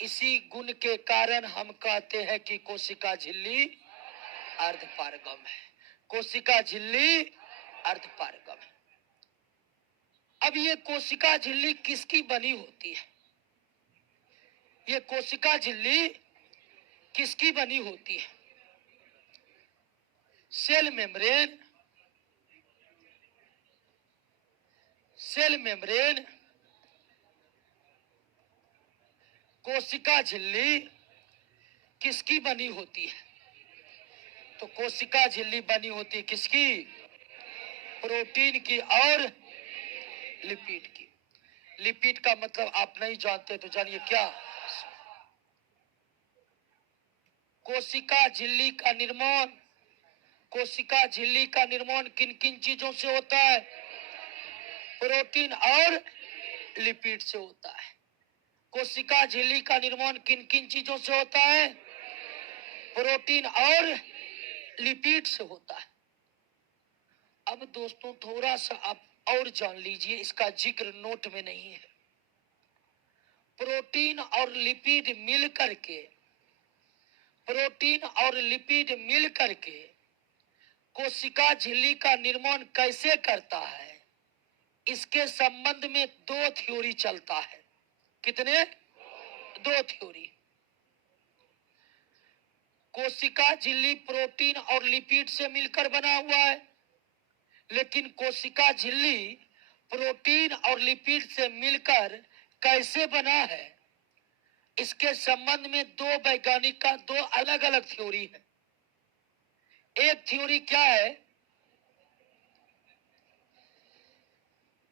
इसी गुण के कारण हम कहते हैं कि कोशिका झिल्ली अर्धपारगम है, कोशिका झिल्ली अर्धपारगम है। अब ये कोशिका झिल्ली किसकी बनी होती है? ये कोशिका झिल्ली किसकी बनी होती है? सेल मेम्ब्रेन, सेल मेम्ब्रेन, कोशिका झिल्ली किसकी बनी होती है? तो कोशिका झिल्ली बनी होती किसकी? प्रोटीन की और लिपिड की। लिपिड का मतलब आप नहीं जानते तो जानिए क्या। कोशिका झिल्ली का निर्माण, कोशिका झिल्ली का निर्माण किन किन चीजों से होता है? प्रोटीन और लिपिड से होता है। कोशिका झिल्ली का निर्माण किन किन चीजों से होता है? प्रोटीन और लिपिड से होता है। अब दोस्तों थोड़ा सा आप और जान लीजिए, इसका जिक्र नोट में नहीं है। प्रोटीन और लिपिड मिल करके, प्रोटीन और लिपिड मिल करके कोशिका झिल्ली का निर्माण कैसे करता है, इसके संबंध में दो थ्योरी चलता है। कितने? दो थ्योरी। कोशिका झिल्ली प्रोटीन और लिपिड से मिलकर बना हुआ है, लेकिन कोशिका झिल्ली प्रोटीन और लिपिड से मिलकर कैसे बना है, इसके संबंध में दो वैज्ञानिक का दो अलग अलग थ्योरी है। एक थ्योरी क्या है?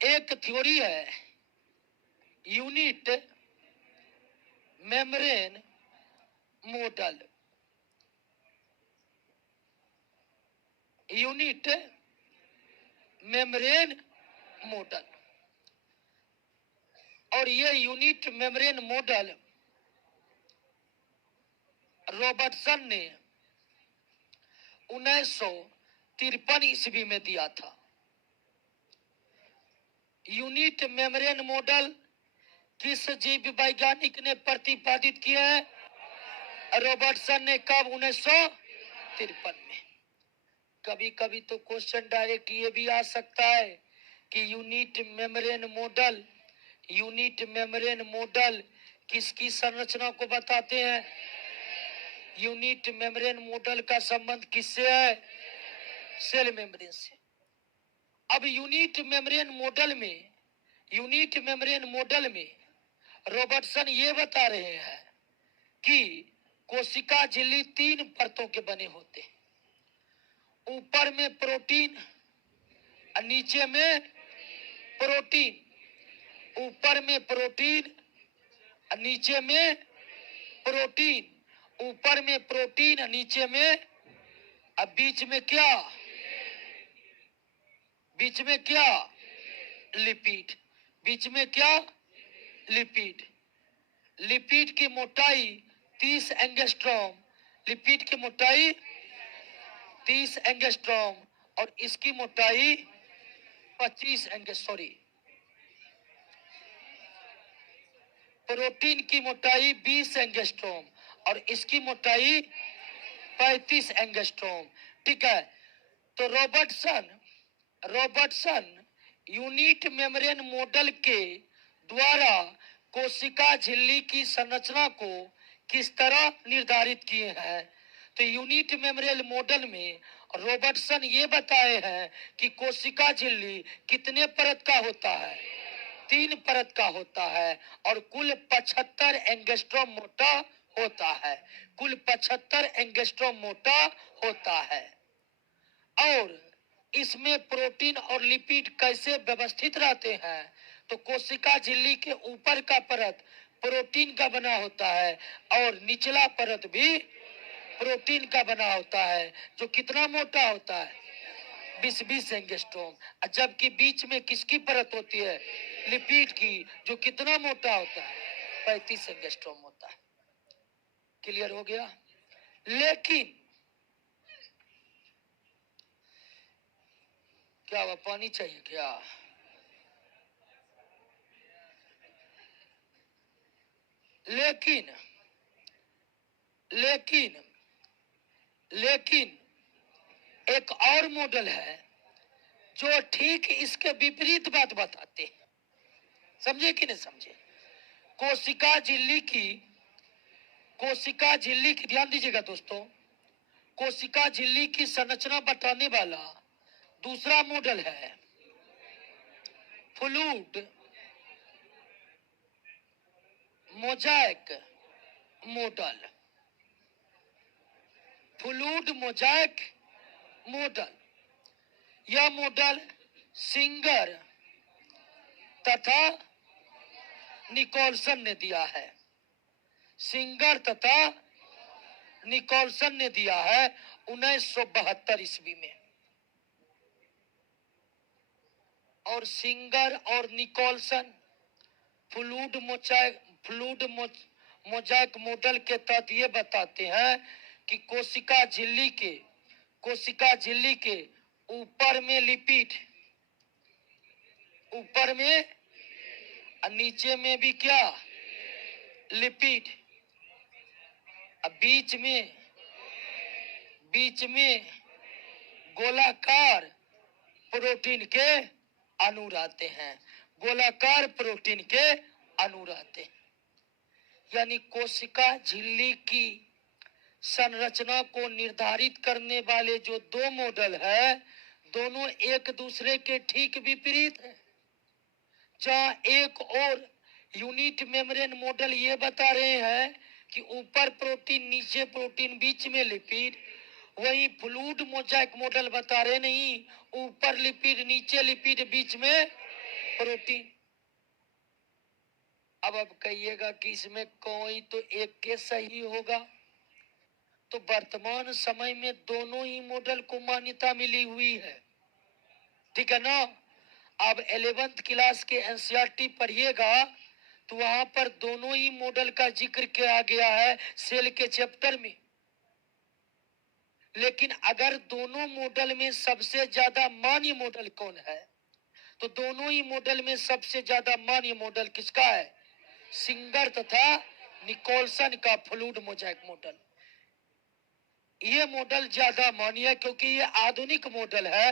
एक थ्योरी है unit membrane model. Unit membrane model. और ये यूनिट मेम्ब्रेन मॉडल रॉबर्टसन ने 1953 ईस्वी में दिया था। यूनिट मेम्ब्रेन मॉडल किस जीव वैज्ञानिक ने प्रतिपादित किया है? रॉबर्टसन ने। कब? 1953 में। कभी कभी तो क्वेश्चन डायरेक्ट ये भी आ सकता है कि unit membrane model, unit membrane model किसकी संरचना को बताते हैं? यूनिट मेम्ब्रेन मॉडल का संबंध किससे है? सेल मेम्ब्रेन से। अब यूनिट मेम्ब्रेन मॉडल में, यूनिट मेम्ब्रेन मॉडल में रॉबर्टसन ये बता रहे हैं कि कोशिका झिल्ली तीन परतों के बने होते हैं। ऊपर में प्रोटीन, नीचे में प्रोटीन। ऊपर में प्रोटीन, नीचे में प्रोटीन। ऊपर में प्रोटीन, नीचे में, अब बीच में क्या? बीच में क्या? लिपिड। बीच में क्या? लिपिड। लिपिड की मोटाई 30 एंगस्ट्रॉम। लिपिड की मोटाई 30 एंगस्ट्रॉम और इसकी मोटाई 25 सॉरी, प्रोटीन की मोटाई 20 एंगस्ट्रॉम और इसकी मोटाई 35 एंगस्ट्रॉम। ठीक है। तो रॉबर्टसन यूनिट मेम्ब्रेन मॉडल के द्वारा कोशिका झिल्ली की संरचना को किस तरह निर्धारित किए हैं? तो यूनिट मेम्ब्रेन मॉडल में रॉबर्टसन ये बताए हैं कि कोशिका झिल्ली कितने परत का होता है? 3 परत का होता है और कुल 75 एंगस्ट्रॉम मोटा होता है। कुल 75 एंगस्ट्रॉम मोटा होता है। और इसमें प्रोटीन और लिपिड कैसे व्यवस्थित रहते हैं? तो कोशिका झिल्ली के ऊपर का परत प्रोटीन का बना होता है और निचला परत भी प्रोटीन का बना होता है, जो कितना मोटा होता है? 20 एंगस्ट्रॉम। जबकि बीच में किसकी परत होती है? लिपिड की, जो कितना मोटा होता है? 35 एंगस्ट्रॉम होता है। क्लियर हो गया? लेकिन क्या हुआ? पानी चाहिए क्या? लेकिन लेकिन लेकिन एक और मॉडल है जो ठीक इसके विपरीत बात बताते हैं। समझे कि नहीं समझे? कोशिका झिल्ली की, कोशिका झिल्ली की, ध्यान दीजिएगा दोस्तों, कोशिका झिल्ली की संरचना बताने वाला दूसरा मॉडल है fluid Mosaic model. Fluid Mosaic model. यह मॉडल सिंगर तथा निकोलसन ने दिया है। सिंगर तथा निकोलसन ने दिया है 1972 ईस्वी में। और सिंगर और निकोलसन फ्लूइड मोजाइक मॉडल के तहत ये बताते हैं कि कोशिका झिल्ली के ऊपर में लिपिड, ऊपर में और नीचे में भी क्या लिपिड, बीच में गोलाकार प्रोटीन के अणु रहते हैं। गोलाकार प्रोटीन के अणु रहते हैं। यानी कोशिका झिल्ली की संरचना को निर्धारित करने वाले जो दो मॉडल है, दोनों एक दूसरे के ठीक विपरीत है। जहां एक और यूनिट मेम्ब्रेन मॉडल ये बता रहे हैं कि ऊपर प्रोटीन, नीचे प्रोटीन, बीच में लिपिड, वही फ्लूइड मोजाइक मॉडल बता रहे नहीं, ऊपर लिपिड, नीचे लिपिड, बीच में प्रोटीन। अब कहिएगा कि इसमें कोई तो एक के सही होगा। तो वर्तमान समय में दोनों ही मॉडल को मान्यता मिली हुई है, ठीक है ना। अब 11th क्लास के एनसीईआरटी पढ़िएगा तो वहां पर दोनों ही मॉडल का जिक्र किया गया है सेल के चैप्टर में। लेकिन अगर दोनों मॉडल में सबसे ज्यादा मान्य मॉडल कौन है, तो दोनों ही मॉडल में सबसे ज्यादा मान्य मॉडल किसका है? सिंगर तथा निकोलसन का फ्लूइड मोजाइक मॉडल। ये मॉडल ज्यादा मान्य है क्योंकि ये आधुनिक मॉडल है।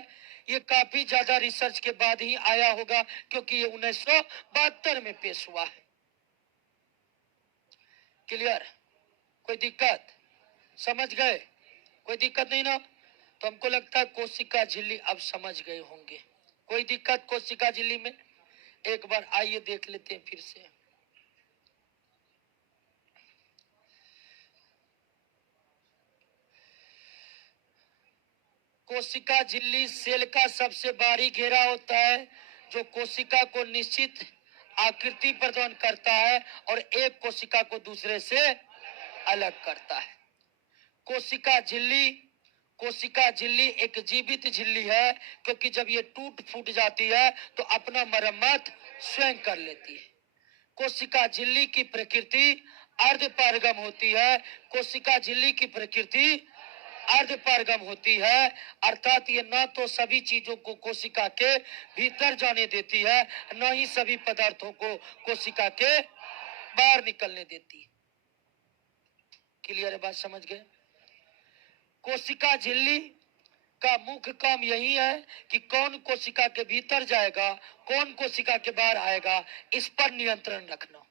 ये काफी ज्यादा रिसर्च के बाद ही आया होगा क्योंकि ये 1972 में पेश हुआ है। क्लियर? कोई दिक्कत? समझ गए? कोई दिक्कत नहीं ना? तो हमको लगता है कोशिका झिल्ली अब समझ गए होंगे। कोई दिक्कत कोशिका झिल्ली में? एक बार आइए देख लेते हैं फिर से। कोशिका झिल्ली सेल का सबसे बाहरी घेरा होता है जो कोशिका को निश्चित आकृति प्रदान करता है और एक कोशिका को दूसरे से अलग करता है। कोशिका झिल्ली एक जीवित झिल्ली है क्योंकि जब ये टूट फूट जाती है तो अपना मरम्मत स्वयं कर लेती है। कोशिका झिल्ली की प्रकृति अर्धपारगम होती है। कोशिका झिल्ली की प्रकृति अर्धपारगम होती है, अर्थात ये न तो सभी चीजों को कोशिका के भीतर जाने देती है, न ही सभी पदार्थों को कोशिका के बाहर निकलने देती है। क्लियर है? बात समझ गए? कोशिका झिल्ली का मुख्य काम यही है कि कौन कोशिका के भीतर जाएगा, कौन कोशिका के बाहर आएगा, इस पर नियंत्रण रखना।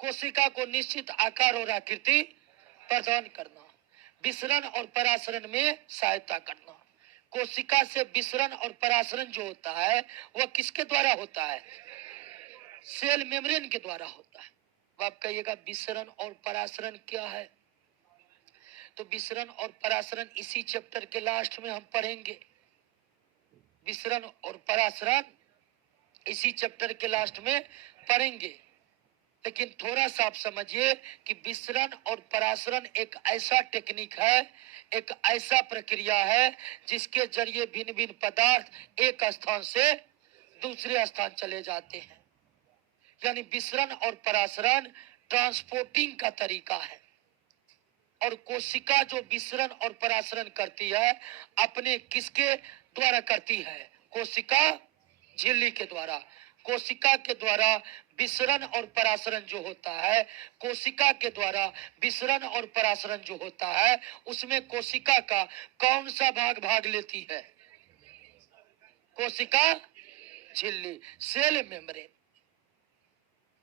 कोशिका को निश्चित आकार और आकृति प्रदान करना, विसरण और परासरण में सहायता करना। कोशिका से विसरण और परासरण जो होता है वह किसके द्वारा होता है? सेल मेम्ब्रेन के द्वारा होता है। आप कहिएगा विसरण और परासरण क्या है? तो विसरण और परासरण इसी चैप्टर के लास्ट में हम पढ़ेंगे। विसरण और परासरण इसी चैप्टर के लास्ट में पढ़ेंगे। लेकिन थोड़ा सा आप समझिए कि विसरण और परासरण एक ऐसा टेक्निक है, एक ऐसा प्रक्रिया है जिसके जरिए भिन्न भिन्न पदार्थ एक स्थान से दूसरे स्थान चले जाते हैं। यानी विसरण और परासरण ट्रांसपोर्टिंग का तरीका है। और कोशिका जो विसरण और परासरण करती है अपने किसके द्वारा करती है? कोशिका झिल्ली के द्वारा। कोशिका के द्वारा विसरण और परासरण जो होता है, कोशिका के द्वारा विसरण और परासरण जो होता है, उसमें कोशिका का कौन सा भाग लेती है? कोशिका झिल्ली, सेल मेम्ब्रेन।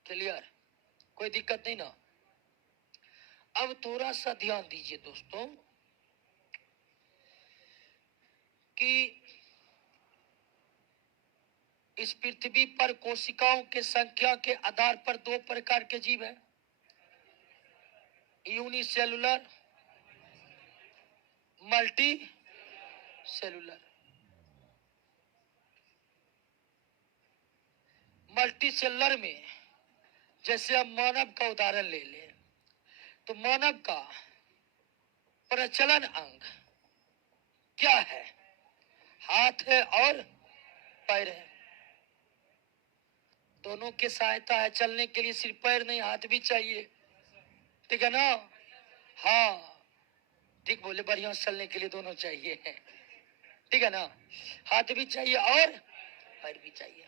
क्लियर? कोई दिक्कत नहीं ना? अब थोड़ा सा ध्यान दीजिए दोस्तों कि इस पृथ्वी पर कोशिकाओं के संख्या के आधार पर दो प्रकार के जीव हैं, unicellular multi cellular. Multi cellular में जैसे हम मानव का उदाहरण ले लें तो मानव का प्रचलन अंग क्या है? हाथ है और पैर है। दोनों की सहायता है चलने के लिए, सिर्फ पैर नहीं हाथ भी चाहिए, ठीक है ना? हाँ ठीक बोले, बढ़िया चलने के लिए दोनों चाहिए, ठीक है ना? हाथ भी चाहिए और पैर भी चाहिए।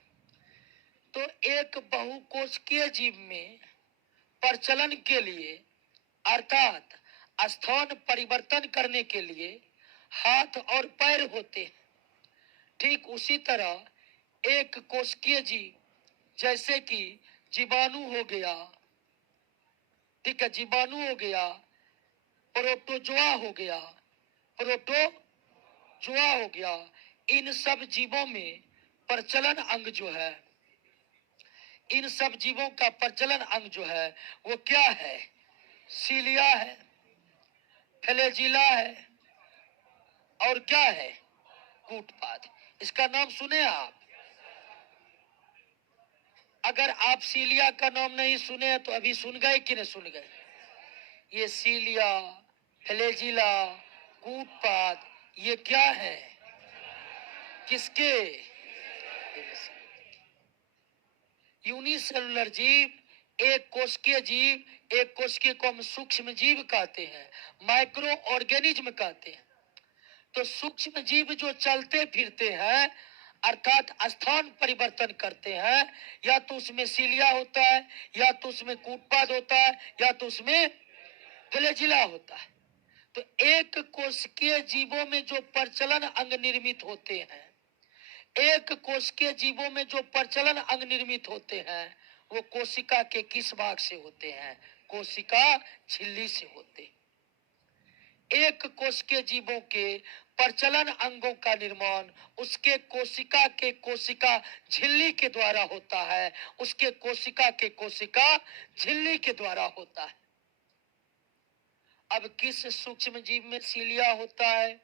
तो एक बहुकोशिकीय जीव में प्रचलन के लिए अर्थात स्थान परिवर्तन करने के लिए हाथ और पैर होते हैं। ठीक उसी तरह एक कोशिकीय जीव जैसे कि जीवाणु हो गया, ठीक है, जीवाणु हो गया, प्रोटोजोआ हो गया, प्रोटोजोआ हो गया, इन सब जीवों में प्रचलन अंग जो है, इन सब जीवों का प्रचलन अंग जो है वो क्या है? सीलिया है, फ्लैजिला है और क्या है? कूटपाद। इसका नाम सुने आप? अगर आप सीलिया का नाम नहीं सुने तो अभी सुन गए कि नहीं सुन गए? ये सीलिया, फ्लैजिला, कूटपाद ये क्या है? किसके? यूनिसेलुलर जीव, एक कोशिकीय जीव, एक कोशिकीय को हम सूक्ष्म जीव कहते हैं, माइक्रो ऑर्गेनिज्म कहते हैं। तो सूक्ष्म जीव जो चलते फिरते हैं अर्थात स्थान परिवर्तन करते हैं, या तो उसमें सीलिया होता है, या तो उसमें कूटपाद होता है, या तो उसमें फ्लैजिला होता है। तो एक कोशिकीय जीवों में जो प्रचलन अंग निर्मित होते हैं, एक कोशिकीय जीवों में जो प्रचलन अंग निर्मित होते हैं वो कोशिका के किस भाग से होते हैं? कोशिका झिल्ली से होते हैं। एक कोशिकीय जीवों के प्रचलन अंगों का निर्माण उसके कोशिका के कोशिका झिल्ली के द्वारा होता है, उसके कोशिका के कोशिका झिल्ली के द्वारा होता है। अब किस सूक्ष्म जीव में सीलिया होता है,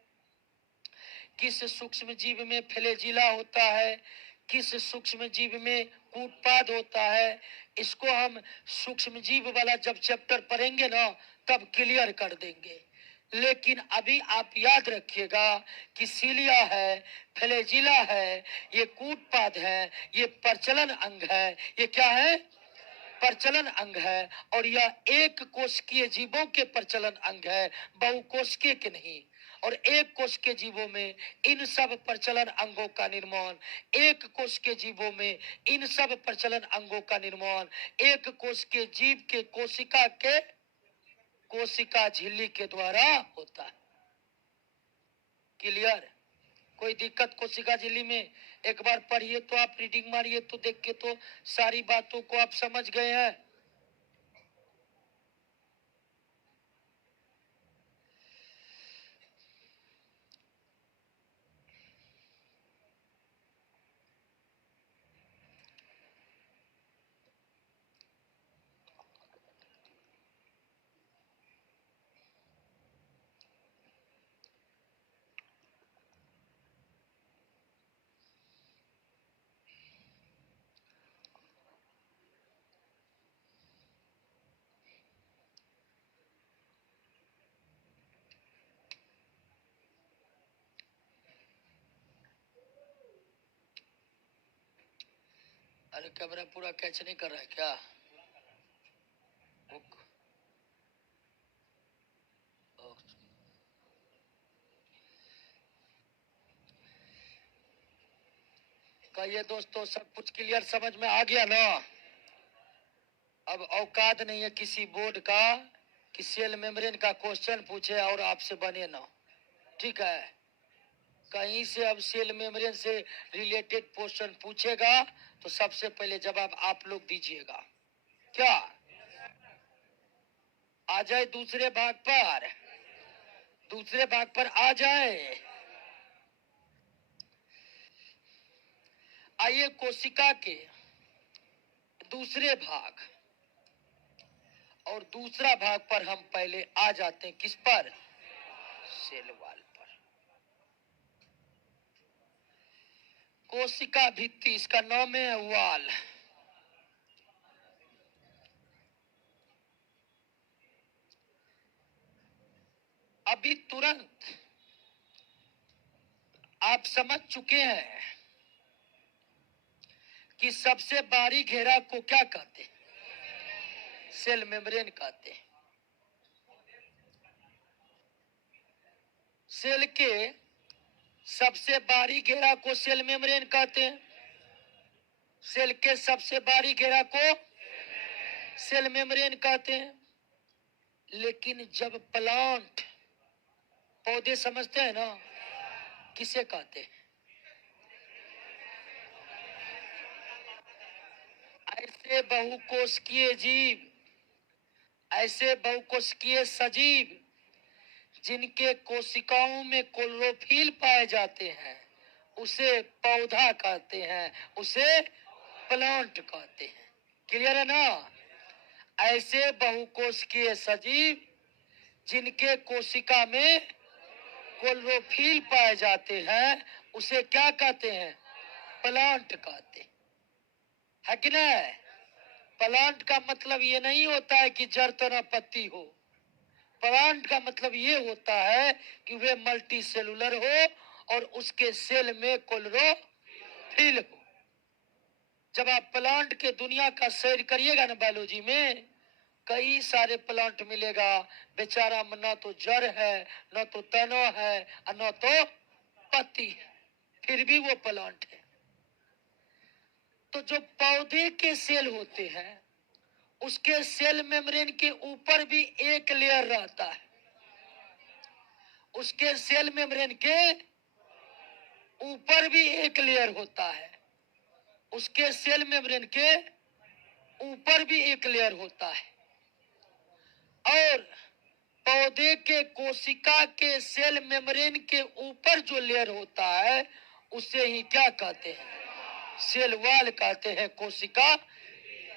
किस सूक्ष्म जीव में फ्लैजिला होता है, किस सूक्ष्म जीव में कूटपाद होता है, इसको हम सूक्ष्म जीव वाला जब चैप्टर पढ़ेंगे ना तब क्लियर कर देंगे। लेकिन अभी आप याद रखिएगा कि सीलिया है, फ्लैजिला है, ये कूटपाद है, ये प्रचलन अंग है। ये क्या है? प्रचलन अंग है। और यह एक कोशिकीय जीवों के प्रचलन अंग है, बहुकोशिकीय के नहीं। और एक कोश के जीवों में इन सब प्रचलन अंगों का निर्माण, एक कोश के जीवों में इन सब प्रचलन अंगों का निर्माण एक कोश के जीव के कोशिका के कोशिका झिल्ली के द्वारा होता है। क्लियर? कोई दिक्कत कोशिका झिल्ली में? एक बार पढ़िए तो आप, रीडिंग मारिए तो देख के तो सारी बातों को आप समझ गए हैं। अरे कैमरा पूरा कैच नहीं कर रहा है क्या? कहिए दोस्तों, सब कुछ क्लियर समझ में आ गया ना? अब औकात नहीं है किसी बोर्ड का कि सेल मेम्ब्रेन का क्वेश्चन पूछे और आपसे बने ना, ठीक है? कहीं से अब सेल मेम्ब्रेन से रिलेटेड क्वेश्चन पूछेगा तो सबसे पहले जवाब आप लोग दीजिएगा। क्या आ जाए दूसरे भाग पर? दूसरे भाग पर आ जाए। आइए कोशिका के दूसरे भाग और दूसरा भाग पर हम पहले आ जाते हैं। किस पर? Cell wall. कोशिका भित्ति, इसका नाम है वाल। अभी तुरंत आप समझ चुके हैं कि सबसे बाहरी घेरा को क्या कहते हैं? सेल मेम्ब्रेन कहते हैं। सेल के सबसे बाहरी घेरा को सेल मेम्ब्रेन कहते हैं। सेल के सबसे बाहरी घेरा को सेल मेम्ब्रेन कहते हैं। लेकिन जब प्लांट, पौधे समझते हैं ना, किसे कहते हैं? ऐसे बहुकोशिकीय जीव, ऐसे बहुकोशिकीय सजीव जिनके कोशिकाओं में क्लोरोफिल पाए जाते हैं, उसे पौधा कहते हैं, उसे प्लांट कहते हैं। क्लियर है ना? ऐसे बहुकोशिकीय सजीव जिनके कोशिका में क्लोरोफिल पाए जाते हैं, उसे क्या कहते हैं? प्लांट कहते हैं कि नहीं? प्लांट का मतलब ये नहीं होता है कि जड़ तना पत्ती हो। प्लांट का मतलब ये होता है कि वे मल्टी सेलुलर हो और उसके सेल में क्लोरोफिल हो। जब आप प्लांट के दुनिया का सैर करिएगा ना बायोलॉजी में, कई सारे प्लांट मिलेगा। बेचारा में न तो जड़ है, न तो तना है, और न तो पत्ती है, फिर भी वो प्लांट है। तो जो पौधे के सेल होते हैं, उसके सेल मेम्ब्रेन के ऊपर भी एक लेयर रहता है। उसके सेल मेम्ब्रेन के ऊपर भी एक लेयर होता है। उसके सेल मेम्ब्रेन के ऊपर भी एक लेयर होता है। और पौधे के कोशिका के सेल मेम्ब्रेन के ऊपर जो लेयर होता है, उसे ही क्या कहते हैं? सेल वॉल कहते हैं, कोशिका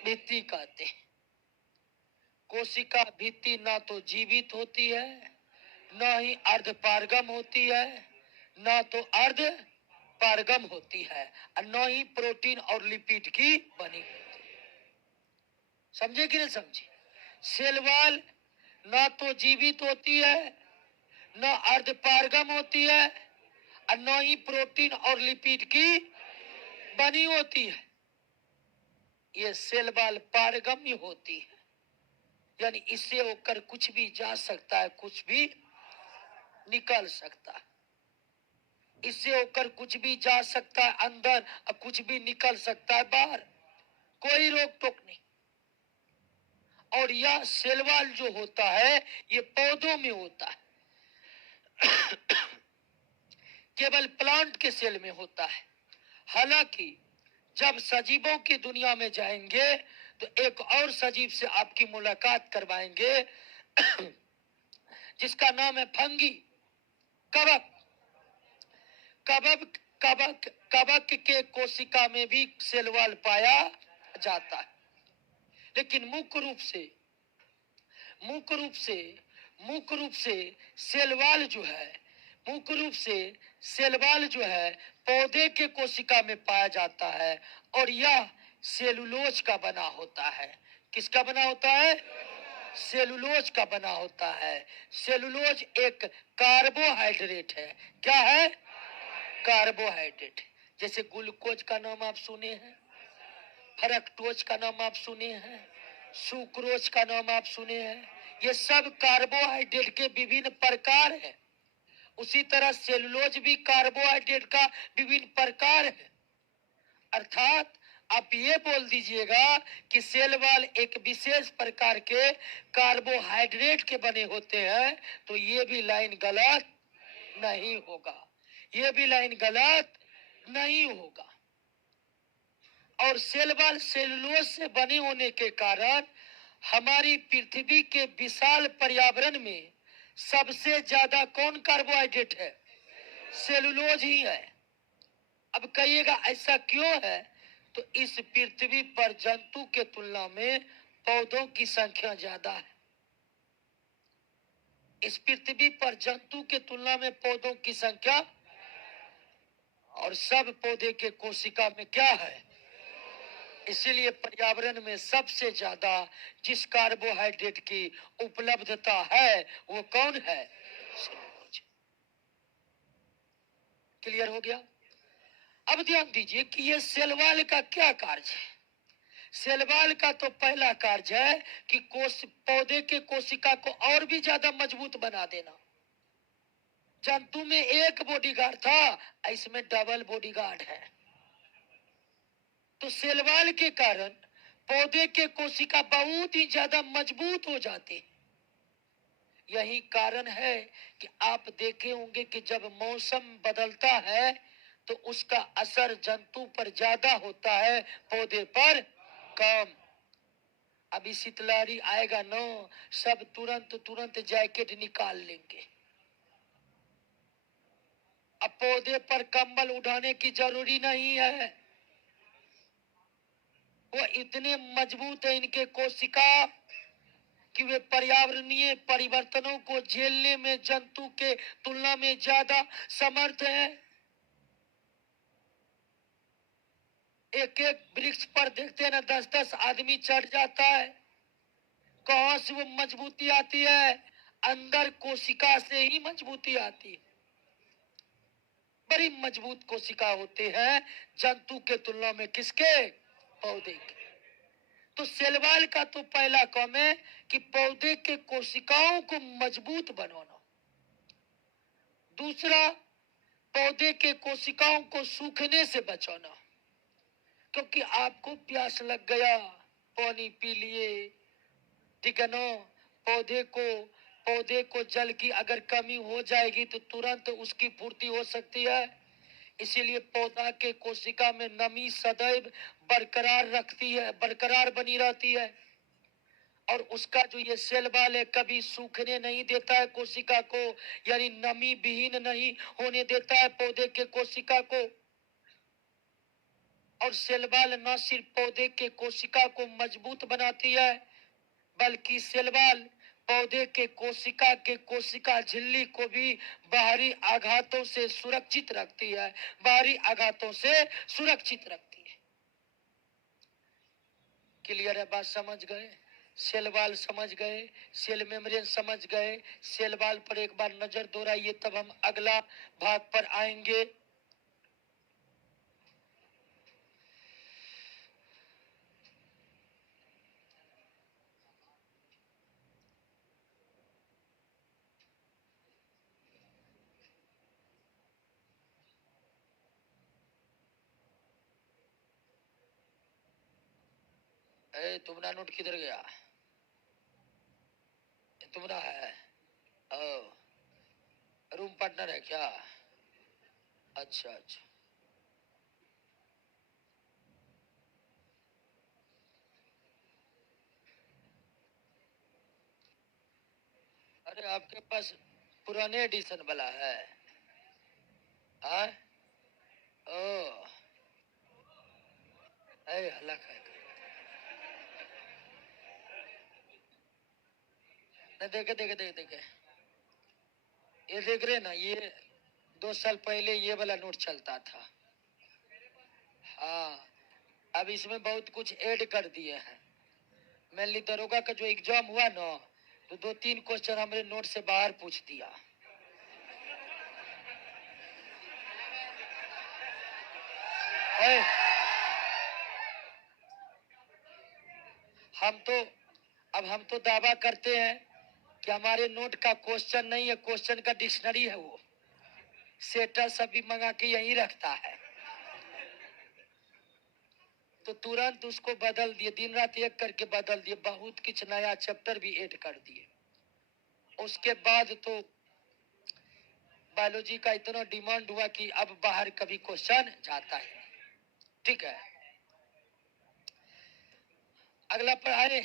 भित्ति कहते हैं। कोशिका भित्ति ना तो जीवित होती है, न ही अर्धपारगम होती है, न तो अर्ध पारगम होती है, और न ही प्रोटीन और लिपिड की बनी होती है। समझे कि नहीं समझे? सेल वॉल न तो जीवित होती है, न अर्धपारगम होती है, और न ही प्रोटीन और लिपिड की बनी होती है। ये सेल वॉल पारगम्य होती है, यानी इससे होकर कुछ भी जा सकता है, कुछ भी निकल सकता है। इससे होकर कुछ भी जा सकता है अंदर, और कुछ भी निकल सकता है बाहर, कोई रोक टोक नहीं। और यह सेल वॉल जो होता है, ये पौधों में होता है, केवल प्लांट के सेल में होता है। हालांकि जब सजीवों की दुनिया में जाएंगे तो एक और सजीव से आपकी मुलाकात करवाएंगे जिसका नाम है फंगी, कवक। कवक कवक कवक के कोशिका में भी सेल वॉल पाया जाता है। लेकिन मुख्य रूप से सेल वॉल जो है, मुख्य रूप से सेल वॉल जो है पौधे के कोशिका में पाया जाता है। और यह सेलुलोज का बना होता है। किसका बना होता है? सेलुलोज का बना होता है। सेलुलोज एक कार्बोहाइड्रेट है। क्या है? कार्बोहाइड्रेट। जैसे ग्लूकोज का नाम आप सुने हैं, फ्रक्टोज का नाम आप सुने हैं, सुक्रोज का नाम आप सुने हैं। ये सब कार्बोहाइड्रेट के विभिन्न प्रकार हैं। उसी तरह सेलुलोज भी कार्बोहाइड्रेट का विभिन्न प्रकार है। अर्थात आप ये बोल दीजिएगा कि सेल वॉल एक विशेष प्रकार के कार्बोहाइड्रेट के बने होते हैं, तो ये भी लाइन गलत नहीं होगा। ये भी लाइन गलत नहीं होगा। और सेल वॉल सेलुलोज से बने होने के कारण हमारी पृथ्वी के विशाल पर्यावरण में सबसे ज्यादा कौन कार्बोहाइड्रेट है? सेलुलोज ही है। अब कहिएगा ऐसा क्यों है? तो इस पृथ्वी पर जंतु के तुलना में पौधों की संख्या ज्यादा है। इस पृथ्वी पर जंतु के तुलना में पौधों की संख्या, और सब पौधे के कोशिका में क्या है। इसीलिए पर्यावरण में सबसे ज्यादा जिस कार्बोहाइड्रेट की उपलब्धता है वो कौन है। क्लियर हो गया। अब ध्यान दीजिए कि ये सेल वॉल का क्या कार्य है। सेल वॉल का तो पहला कार्य है कि पौधे के कोशिका को और भी ज्यादा मजबूत बना देना। जंतु में एक बॉडीगार्ड था, इसमें डबल बॉडीगार्ड है। तो सेल वॉल के कारण पौधे के कोशिका बहुत ही ज्यादा मजबूत हो जाते। यही कारण है कि आप देखे होंगे कि जब मौसम बदलता है तो उसका असर जंतु पर ज्यादा होता है, पौधे पर कम। अभी शीतलहरी आएगा न, सब तुरंत तुरंत जैकेट निकाल लेंगे। अब पौधे पर कंबल उठाने की जरूरी नहीं है, वो इतने मजबूत है इनके कोशिका कि वे पर्यावरणीय परिवर्तनों को झेलने में जंतु के तुलना में ज्यादा समर्थ है। एक एक वृक्ष पर देखते हैं ना, 10-10 आदमी चढ़ जाता है। कहां से वो मजबूती आती है? अंदर कोशिका से ही मजबूती आती है। बड़ी मजबूत कोशिका होते हैं जंतु के तुलना में, किसके? पौधे के। तो सेल वॉल का तो पहला काम है कि पौधे के कोशिकाओं को मजबूत बनाना। दूसरा, पौधे के कोशिकाओं को सूखने से बचाना। क्योंकि आपको प्यास लग गया, पानी पी लिए, ठीक है ना। पौधे को जल की अगर कमी हो जाएगी तो तुरंत उसकी पूर्ति हो सकती है। इसीलिए पौधा के कोशिका में नमी सदैव बरकरार बनी रहती है। और उसका जो ये सेल वॉल है कभी सूखने नहीं देता है कोशिका को, यानी नमी विहीन नहीं होने देता है पौधे के कोशिका को। और सेल वॉल न सिर्फ पौधे के कोशिका को मजबूत बनाती है, बल्कि सेल वॉल पौधे के कोशिका झिल्ली को भी बाहरी आघातों से सुरक्षित रखती है, बाहरी आघातों से सुरक्षित रखती है। क्लियर है बात? समझ गए? सेल वॉल समझ गए, सेल मेम्ब्रेन समझ गए। सेल वॉल पर एक बार नजर दोहराइए, तब हम अगला भाग पर आएंगे। तुम्हारा नोट किधर गया? तुम्हारा है? रूम पार्टनर है क्या? अच्छा अच्छा। अरे आपके पास पुराने एडिशन वाला है? हाँ? ओ, हल्ला खाए न, देखे देखे देखे देखे, ये देख रहे ना, ये 2 साल पहले ये वाला नोट चलता था। हाँ, अब इसमें बहुत कुछ ऐड कर दिए हैं। मेनली दरोगा का जो एग्जाम हुआ ना, तो 2-3 क्वेश्चन हमारे नोट से बाहर पूछ दिया। हम तो हम तो दावा करते हैं कि हमारे नोट का क्वेश्चन नहीं है, क्वेश्चन का डिक्शनरी है। वो सेटर सभी मंगा के यही रखता है, तो तुरंत उसको बदल दिए, दिन रात एक करके बदल दिए, बहुत कुछ नया चैप्टर भी ऐड कर दिए। उसके बाद तो बायोलॉजी का इतना डिमांड हुआ कि अब बाहर कभी क्वेश्चन जाता है। ठीक है, अगला पढ़ाए।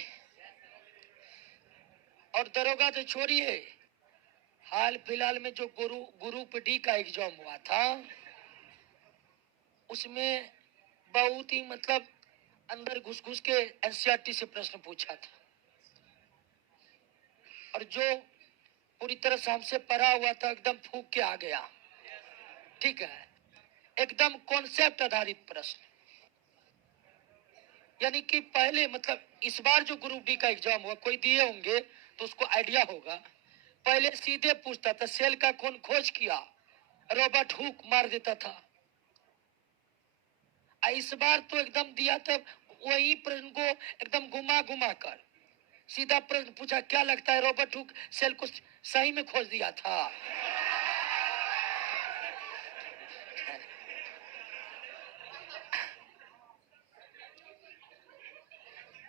और दरोगा तो छोड़िए, हाल फिलहाल में जो ग्रुप डी का एग्जाम हुआ था, उसमें बहुत ही मतलब अंदर घुस घुस के एनसीईआरटी से प्रश्न पूछा था। और जो पूरी तरह से हमसे पढ़ा हुआ था एकदम फूक के आ गया। ठीक है, एकदम कॉन्सेप्ट आधारित प्रश्न। यानी कि पहले मतलब इस बार जो ग्रुप डी का एग्जाम हुआ, कोई दिए होंगे तो उसको आइडिया होगा। पहले सीधे पूछता था सेल का कौन खोज किया, रॉबर्ट हुक मार देता था। इस बार तो एकदम दिया था वही प्रश्न को एकदम घुमा घुमा कर सीधा प्रश्न पूछा, क्या लगता है रॉबर्ट हुक सेल को सही में खोज दिया था?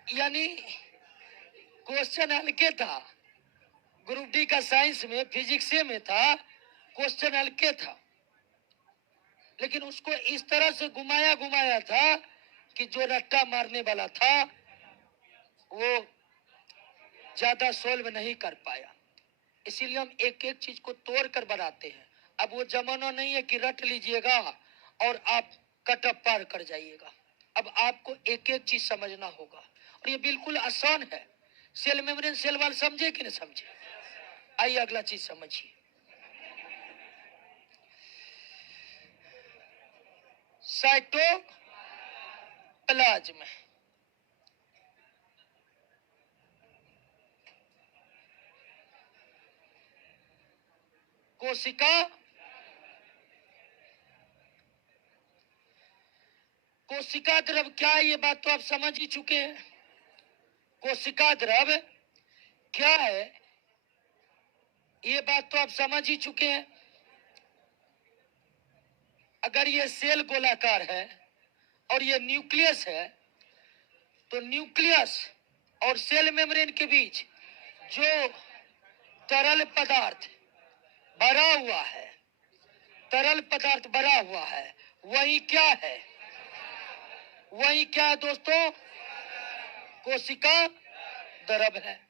यानी क्वेश्चन हल्के था, ग्रुप डी का साइंस में फिजिक्स में था, क्वेश्चन हल्के था, लेकिन उसको इस तरह से घुमाया घुमाया था कि जो रट्टा मारने वाला था वो ज्यादा सोल्व नहीं कर पाया। इसीलिए हम एक एक चीज को तोड़ कर बनाते हैं। अब वो जमाना नहीं है कि रट लीजिएगा और आप कटअप पार कर जाइएगा। अब आपको एक एक चीज समझना होगा और ये बिल्कुल आसान है। सेल मेम्ब्रेन सेल वॉल समझे कि नहीं समझे? आइए अगला चीज समझिए। साइटोप्लाज्म, कोशिका कोशिका द्रव क्या है ये बात तो आप समझ ही चुके हैं। कोशिका द्रव क्या है ये बात तो आप समझ ही चुके हैं। अगर ये सेल गोलाकार है और ये न्यूक्लियस है तो न्यूक्लियस और सेल मेम्ब्रेन के बीच जो तरल पदार्थ भरा हुआ है, तरल पदार्थ भरा हुआ है, वही क्या है? वही क्या है दोस्तों? कोशिका द्रव है।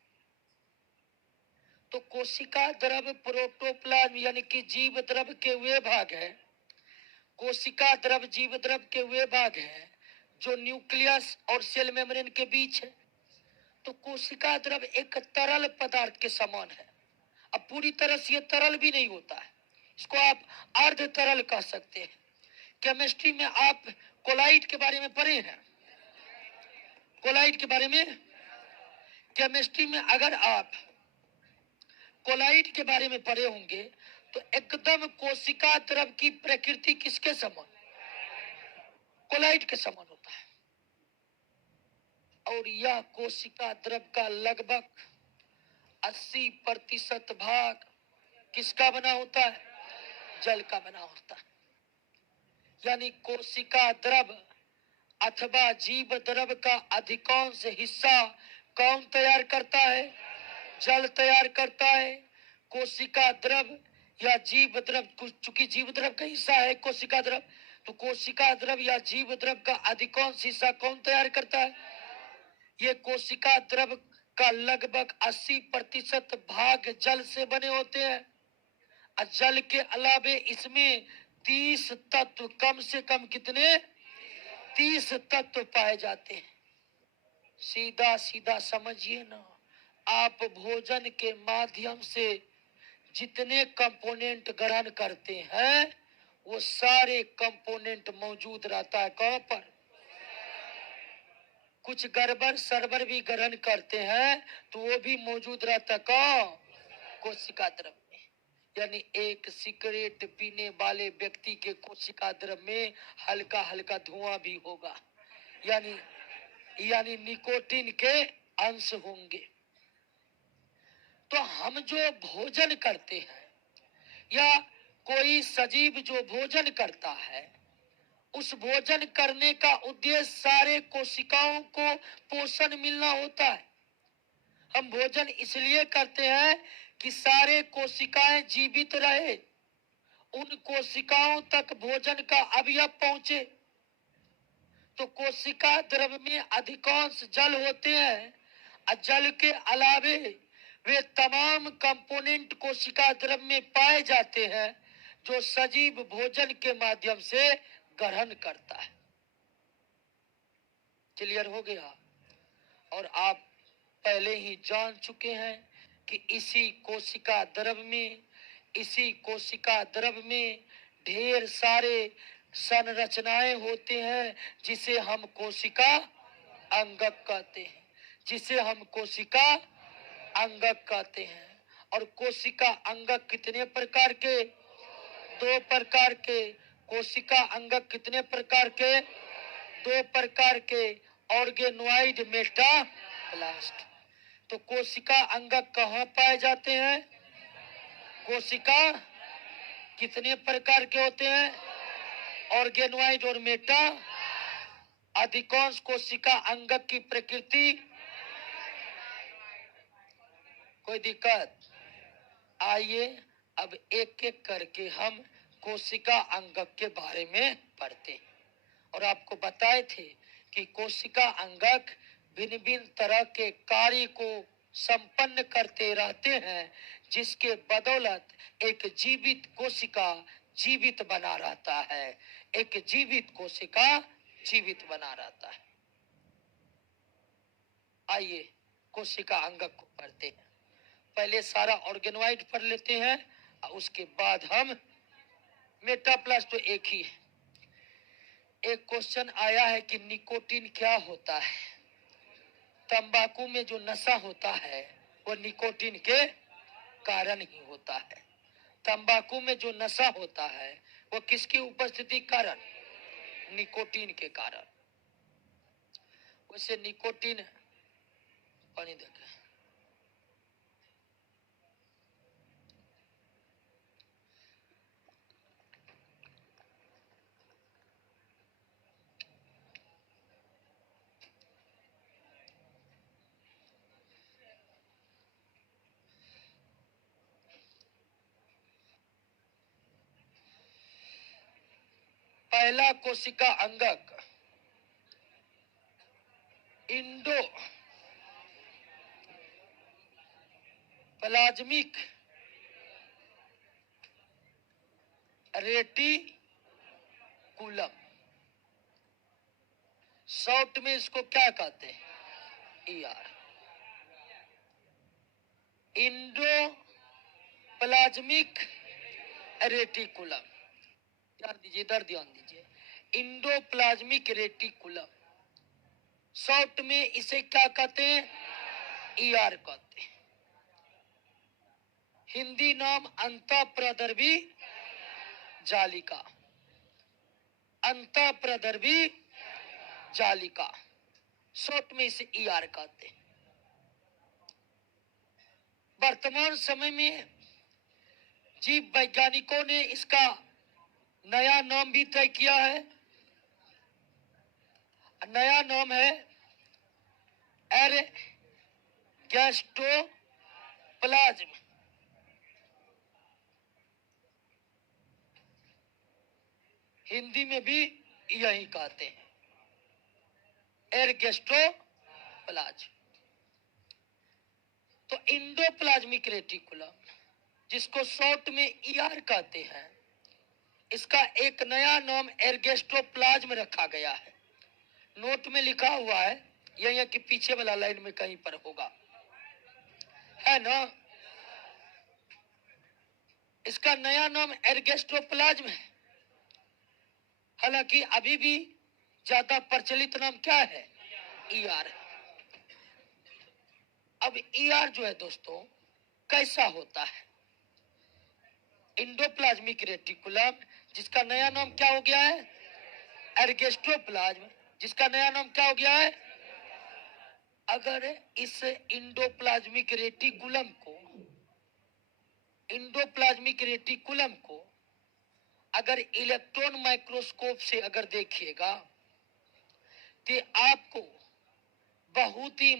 तो कोशिका द्रव प्रोटोप्लाज्म यानी कि जीव द्रव के वे भाग है, कोशिका द्रव जीव द्रव के वे भाग है जो न्यूक्लियस और सेल मेम्ब्रेन के बीच है। तो कोशिका द्रव एक तरल पदार्थ के समान है। अब पूरी तरह से ये तरल भी नहीं होता है, इसको आप अर्ध तरल कह सकते हैं। केमिस्ट्री में आप कोलाइड के बारे में पढ़े हैं? कोलाइड के बारे में केमिस्ट्री में अगर आप कोलाइड के बारे में पढ़े होंगे तो एकदम कोशिका द्रव की प्रकृति किसके समान? कोलाइड के समान होता है। और यह कोशिका द्रव का लगभग 80% भाग किसका बना होता है? जल का बना होता है। यानी कोशिका द्रव अथवा जीव द्रव का अधिकांश हिस्सा कौन तैयार करता है? जल तैयार करता है। कोशिका द्रव या जीव द्रव, चूंकि जीव द्रव का हिस्सा है कोशिका द्रव, तो कोशिका द्रव या जीव द्रव का अधिकांश हिस्सा कौन तैयार करता है? ये कोशिका द्रव का लगभग 80% भाग जल से बने होते हैं। और जल के अलावे इसमें 30 तत्व, कम से कम कितने? 30 तत्व पाए जाते हैं। सीधा सीधा समझिए ना, आप भोजन के माध्यम से जितने कंपोनेंट ग्रहण करते हैं वो सारे कंपोनेंट मौजूद रहता है कहां पर? कुछ गड़बड़ सरबर भी ग्रहण करते हैं तो वो भी मौजूद रहता है कहां? कोशिका द्रव में। यानी एक सिगरेट पीने वाले व्यक्ति के कोशिका द्रव में हल्का हल्का धुआं भी होगा, यानी यानी निकोटीन के अंश होंगे। तो हम जो भोजन करते हैं या कोई सजीव जो भोजन करता है, उस भोजन करने का उद्देश्य सारे कोशिकाओं को पोषण मिलना होता है। हम भोजन इसलिए करते हैं कि सारे कोशिकाएं जीवित रहे, उन कोशिकाओं तक भोजन का अवयव पहुंचे। तो कोशिका द्रव में अधिकांश जल होते हैं और जल के अलावे वे तमाम कंपोनेंट कोशिका द्रव में पाए जाते हैं जो सजीव भोजन के माध्यम से ग्रहण करता है। क्लियर हो गया? और आप पहले ही जान चुके हैं कि इसी कोशिका द्रव में ढेर सारे संरचनाएं होते हैं जिसे हम कोशिका अंगक कहते हैं, जिसे हम कोशिका अंगक कहते हैं। और कोशिका अंगक कितने प्रकार के? 2 प्रकार के। कोशिका अंगक कितने प्रकार के? 2 प्रकार के। ऑर्गेनोइड, मेटाप्लास्ट। तो कोशिका अंगक कहाँ पाए जाते हैं? कोशिका कितने प्रकार के होते हैं? ऑर्गेनोइड और मेटा। अधिकांश कोशिका अंगक की प्रकृति। कोई दिक्कत? आइए अब एक एक करके हम कोशिका अंगक के बारे में पढ़ते हैं। और आपको बताए थे कि कोशिका अंगक भिन्न भिन्न तरह के कार्य को संपन्न करते रहते हैं, जिसके बदौलत एक जीवित कोशिका जीवित बना रहता है। एक जीवित कोशिका जीवित बना रहता है। आइए कोशिका अंगक को पढ़ते हैं। पहले सारा ऑर्गेनोइड पढ़ लेते हैं और उसके बाद हम मेटाप्लास्ट। तो एक ही है। एक क्वेश्चन आया है कि निकोटीन क्या होता है? तंबाकू में जो नशा होता है वो निकोटीन के कारण ही होता है। तंबाकू में जो नशा होता है वो किसकी उपस्थिति कारण? निकोटीन के कारण। वैसे निकोटीन, पानी देखें, पहला कोशिका अंगक इंडो प्लाज्मिक रेटिकुलम। शॉर्ट में इसको क्या कहते हैं? ईआर। Indo plasmic reticulum. ध्यान दीजिए, इधर ध्यान दीजिए। इंडो प्लाज्मिक रेटिकुलम, शॉर्ट में इसे क्या कहते हैं? ईआर कहते हैं। हिंदी नाम अंतःप्रदर्भी जालिका। अंतःप्रदर्भी जालिका, शॉर्ट में इसे ईआर कहते हैं। वर्तमान समय में जीव वैज्ञानिकों ने इसका नया नाम भी तय किया है। नया नाम है एरगेस्टोप्लाज्म। हिंदी में भी यही कहते हैं, एरगेस्टोप्लाज्म। तो इंडोप्लाज्मिक रेटिकुलम, जिसको शॉर्ट में ईआर कहते हैं, इसका एक नया नाम एरगेस्टोप्लाज्म रखा गया है। नोट में लिखा हुआ है, यह कि पीछे वाला लाइन में कहीं पर होगा, है ना? इसका नया नाम एरगेस्टोप्लाज्म है। हालांकि अभी भी ज्यादा प्रचलित नाम क्या है? ईआर है। अब ईआर जो है दोस्तों कैसा होता है? इंडोप्लाज्मिक रेटिकुलम, जिसका नया नाम क्या हो गया है? एरगेस्टोप्लाज्म, जिसका नया नाम क्या हो गया है? अगर इस इंडोप्लाज्मिक रेटिकुलम को अगर इलेक्ट्रॉन माइक्रोस्कोप से अगर देखिएगा तो आपको बहुत ही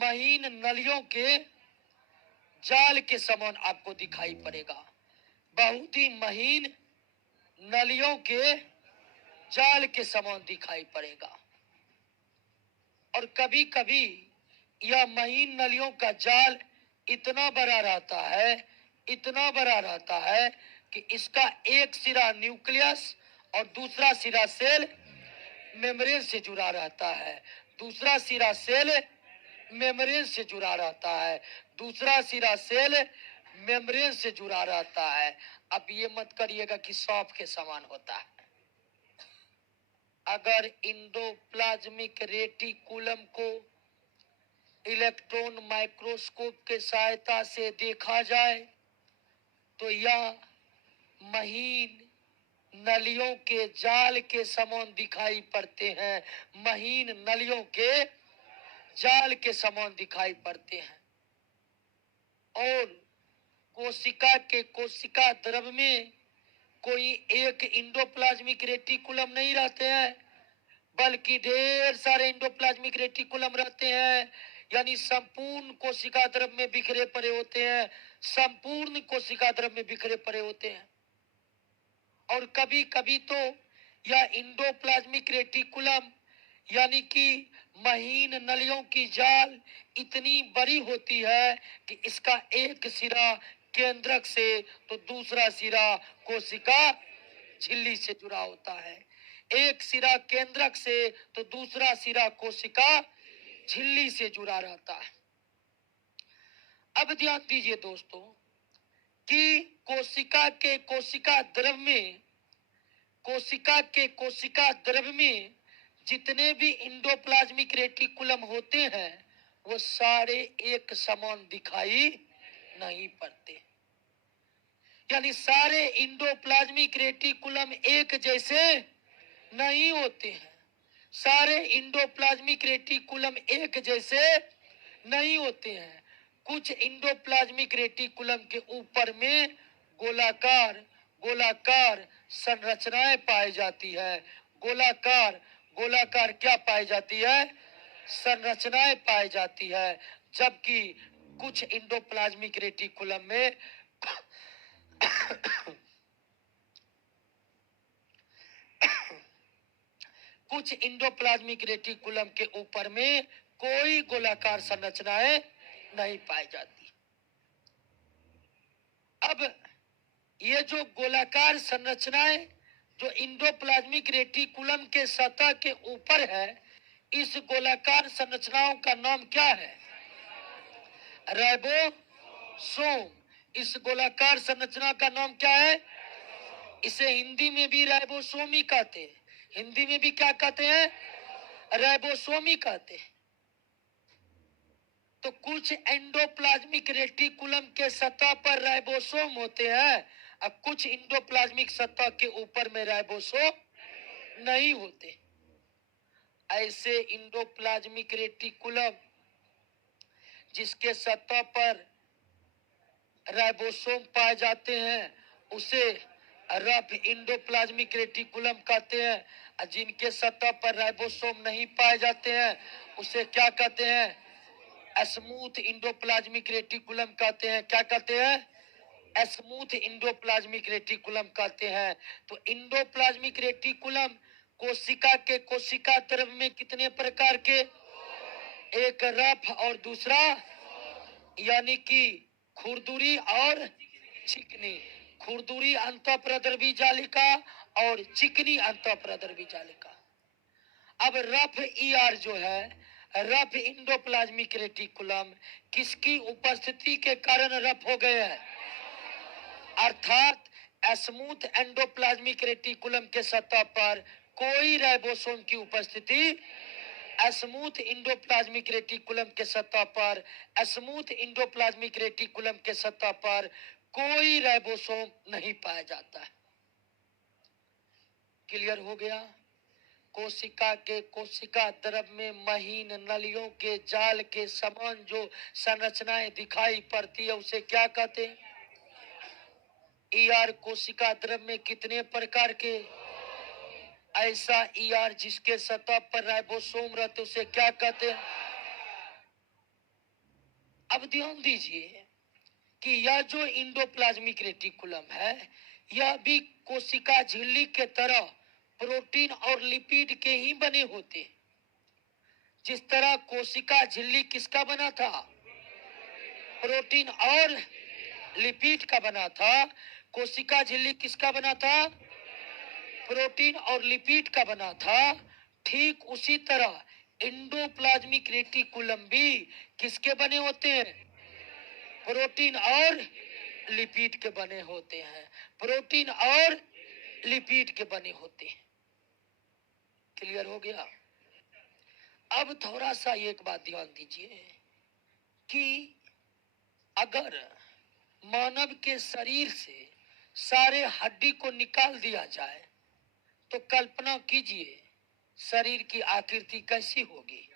महीन नलियों के जाल के समान आपको दिखाई पड़ेगा। बहुत ही महीन नलियों के जाल के समान दिखाई पड़ेगा। और कभी कभी यह महीन नलियों का जाल इतना बड़ा रहता है कि इसका एक सिरा न्यूक्लियस और दूसरा सिरा सेल मेम्ब्रेन से जुड़ा रहता है। दूसरा सिरा सेल मेम्ब्रेन से जुड़ा रहता है। दूसरा सिरा सेल मेम्ब्रेन से जुड़ा रहता है। अब ये मत करिएगा कि सौंफ के समान होता है। अगर इंडोप्लाज्मिक रेटिकुलम को इलेक्ट्रॉन माइक्रोस्कोप के सहायता से देखा जाए तो यह महीन नलियों के जाल के समान दिखाई पड़ते हैं। महीन नलियों के जाल के समान दिखाई पड़ते हैं। और कोशिका के कोशिका द्रव में कोई एक इंडोप्लाज्मिक रेटिकुलम नहीं रहते हैं, बल्कि ढेर सारे इंडोप्लाज्मिक रेटिकुलम रहते हैं। यानी संपूर्ण कोशिका द्रव में बिखरे पड़े होते हैं। संपूर्ण कोशिका द्रव में बिखरे पड़े होते हैं। और कभी कभी तो यह इंडोप्लाज्मिक रेटिकुलम यानी कि महीन नलियों की जाल इतनी बड़ी होती है कि इसका एक सिरा केंद्रक से तो दूसरा सिरा कोशिका झिल्ली से जुड़ा होता है। एक सिरा केंद्रक से तो दूसरा सिरा कोशिका झिल्ली से जुड़ा रहता है। अब ध्यान दीजिए दोस्तों कि कोशिका के कोशिका द्रव में जितने भी इंडोप्लाज्मिक रेटिकुलम होते हैं वो सारे एक समान दिखाई नहीं पड़ते। यानी सारे इंडोप्लाज्मिक रेटिकुलम एक जैसे नहीं होते हैं। सारे इंडोप्लाज्मिक रेटिकुलम एक जैसे नहीं होते हैं। कुछ इंडोप्लाज्मिक रेटिकुलम के ऊपर में गोलाकार गोलाकार संरचनाएं पाई जाती है। गोलाकार गोलाकार क्या पाई जाती है? संरचनाएं पाई जाती है। जबकि कुछ इंडोप्लाज्मिक रेटिकुलम में कुछ इंडोप्लाज्मिक रेटिकुलम के ऊपर में कोई गोलाकार संरचनाएं नहीं पाई जाती। अब ये जो गोलाकार संरचनाएं जो इंडोप्लाज्मिक रेटिकुलम के सतह के ऊपर है, इस गोलाकार संरचनाओं का नाम क्या है? राइबोसोम। इस गोलाकार संरचना का नाम क्या है? इसे हिंदी में भी राइबोसोम ही कहते हैं। हिंदी में भी क्या कहते हैं? राइबोसोम ही कहते हैं। तो कुछ एंडोप्लाज्मिक रेटिकुलम के सतह पर राइबोसोम होते हैं, अब कुछ इंडोप्लाज्मिक सतह के ऊपर में राइबोसोम नहीं होते। ऐसे इंडोप्लाज्मिक रेटिकुलम जिसके सतह पर राइबोसोम पाए जाते हैं उसे रफ इंडोप्लाज्मिक रेटिकुलम कहते हैं। जिनके सतह पर राइबोसोम नहीं पाए जाते हैं उसे क्या कहते हैं? स्मूथ इंडोप्लाज्मिक रेटिकुलम कहते हैं। क्या कहते हैं? स्मूथ इंडोप्लाज्मिक रेटिकुलम कहते हैं। तो इंडोप्लाज्मिक रेटिकुलम कोशिका के कोशिका द्रव में कितने प्रकार के? एक रफ और दूसरा यानी कि खुरदुरी और चिकनी। खुरदुरी अंतःप्रद्रवी जालिका और चिकनी अंतःप्रद्रवी जालिका। अब रफ ईआर जो है, रफ इंडोप्लाज्मिक रेटिकुलम किसकी उपस्थिति के कारण रफ हो गए हैं? अर्थात स्मूथ एंडोप्लाज्मिक रेटिकुलम के सतह पर कोई राइबोसोम की उपस्थिति, स्मूथ इंडोप्लाज्मिक रेटिकुलम के सतह पर स्मूथ इंडोप्लाज्मिक रेटिकुलम के सतह पर कोई राइबोसोम नहीं पाया जाता है। क्लियर हो गया? कोशिका के कोशिका द्रव में महीन नलियों के जाल के समान जो संरचनाएं दिखाई पड़ती है उसे क्या कहते हैं? ईआर कोशिका द्रव में कितने प्रकार के? ऐसा ईआर जिसके सतह पर राइबोसोम रहते उसे क्या कहते हैं? अब ध्यान दीजिए कि यह जो इंडोप्लाज्मिक रेटिकुलम है यह भी कोशिका झिल्ली के तरह प्रोटीन और लिपिड के ही बने होते। जिस तरह कोशिका झिल्ली किसका बना था? प्रोटीन और लिपिड का बना था। कोशिका झिल्ली किसका बना था? प्रोटीन और लिपिड का बना था। ठीक उसी तरह इंडोप्लाज्मिक रेटिकुलम भी किसके बने होते हैं? प्रोटीन और लिपिड के बने होते हैं, प्रोटीन और लिपिड के बने होते हैं। क्लियर हो गया? अब थोड़ा सा एक बात ध्यान दीजिए कि अगर मानव के शरीर से सारे हड्डी को निकाल दिया जाए तो कल्पना कीजिए शरीर की आकृति कैसी होगी।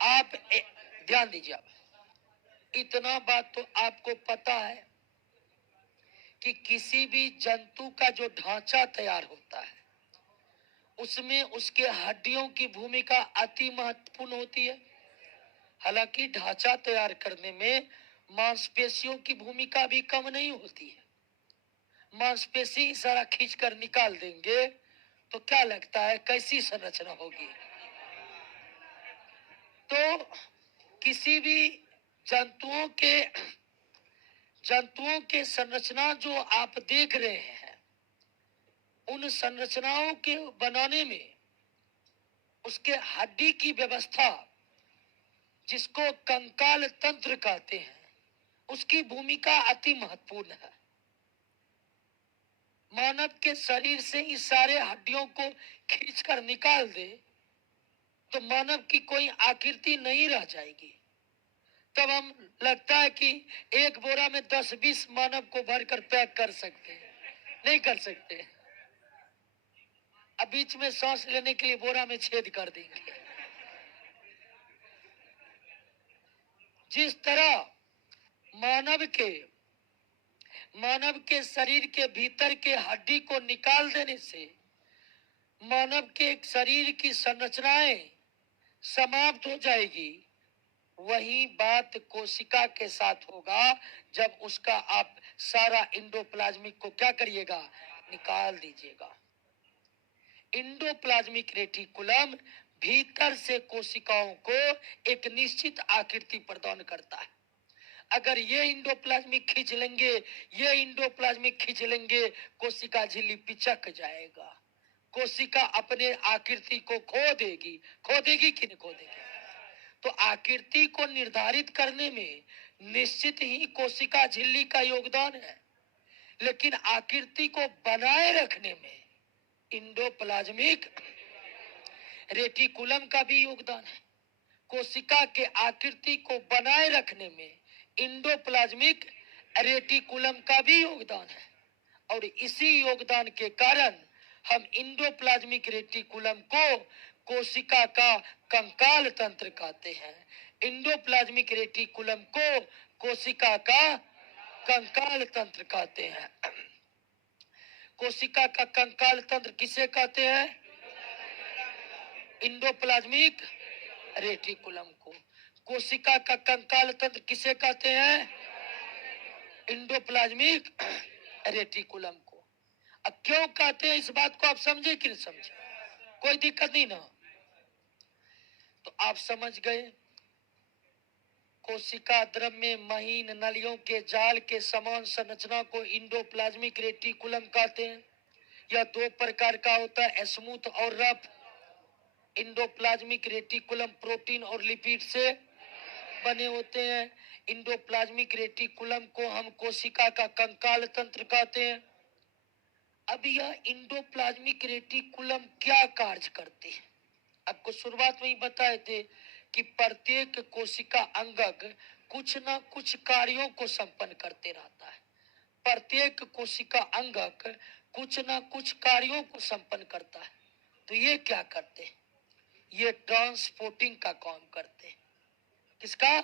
आप ध्यान दीजिए। आप इतना बात तो आपको पता है कि किसी भी जंतु का जो ढांचा तैयार होता है उसमें उसके हड्डियों की भूमिका अति महत्वपूर्ण होती है। हालांकि ढांचा तैयार करने में मांसपेशियों की भूमिका भी कम नहीं होती है। मांसपेशी सारा खींचकर निकाल देंगे तो क्या लगता है कैसी संरचना होगी? तो किसी भी जंतुओं के संरचना जो आप देख रहे हैं, उन संरचनाओं के बनाने में उसके हड्डी की व्यवस्था, जिसको कंकाल तंत्र कहते हैं, उसकी भूमिका अति महत्वपूर्ण है। मानव के शरीर से इस सारे हड्डियों को खींचकर निकाल दे तो मानव की कोई आकृति नहीं रह जाएगी। तब हम लगता है कि एक बोरा में 10-20 मानव को भरकर पैक कर सकते हैं, नहीं कर सकते। अब बीच में सांस लेने के लिए बोरा में छेद कर देंगे। जिस तरह मानव के शरीर के भीतर के हड्डी को निकाल देने से मानव के शरीर की संरचनाएं समाप्त हो जाएगी, वही बात कोशिका के साथ होगा जब उसका आप सारा इंडोप्लाज्मिक को क्या करिएगा? निकाल दीजिएगा। इंडोप्लाज्मिक रेटिकुलम भीतर से कोशिकाओं को एक निश्चित आकृति प्रदान करता है। अगर ये इंडोप्लाज्मिक खींच लेंगे, कोशिका झिल्ली पिचक जाएगा, कोशिका अपने आकृति को खो देगी कि नहीं खो देगी? तो आकृति को निर्धारित करने में निश्चित ही कोशिका झिल्ली का योगदान है, लेकिन आकृति को बनाए रखने में इंडोप्लाज्मिक रेटिकुलम का भी योगदान है। कोशिका के आकृति को बनाए रखने में इंडोप्लाज्मिक रेटिकुलम का भी योगदान है, और इसी योगदान के कारण हम इंडोप्लाज्मिक रेटिकुलम को कोशिका का कंकाल तंत्र कहते हैं। इंडोप्लाज्मिक रेटिकुलम को कोशिका का कंकाल तंत्र कहते हैं। कोशिका का कंकाल तंत्र किसे कहते हैं? इंडोप्लाज्मिक रेटिकुलम को। कोशिका का कंकाल तंत्र किसे कहते हैं? इंडोप्लाज्मिक रेटिकुलम को। अब क्यों कहते हैं इस बात को आप समझे कि नहीं समझे? कोई दिक्कत नहीं ना? तो आप समझ गए। कोशिका द्रव में महीन नलियों के जाल के समान संरचना को इंडोप्लाज्मिक रेटिकुलम कहते हैं। यह दो प्रकार का होता है, स्मूथ और रफ। इंडोप्लाज्मिक रेटिकुलम प्रोटीन और लिपिड से बने होते हैं। इंडोप्लाज्मिक रेटिकुलम को हम कोशिका का कंकाल तंत्र कहते हैं। अब यह इंडोप्लाज्मिक रेटिकुलम क्या कार्य करते हैं? आपको शुरुआत में ही बताए थे कि प्रत्येक कोशिका अंगक कुछ न कुछ कार्यों को संपन्न करते रहता है। प्रत्येक कोशिका अंगक कुछ न कुछ कार्यों को संपन्न करता है। तो ये क्या करते हैं? ये ट्रांसपोर्टिंग का काम करते हैं। किसका?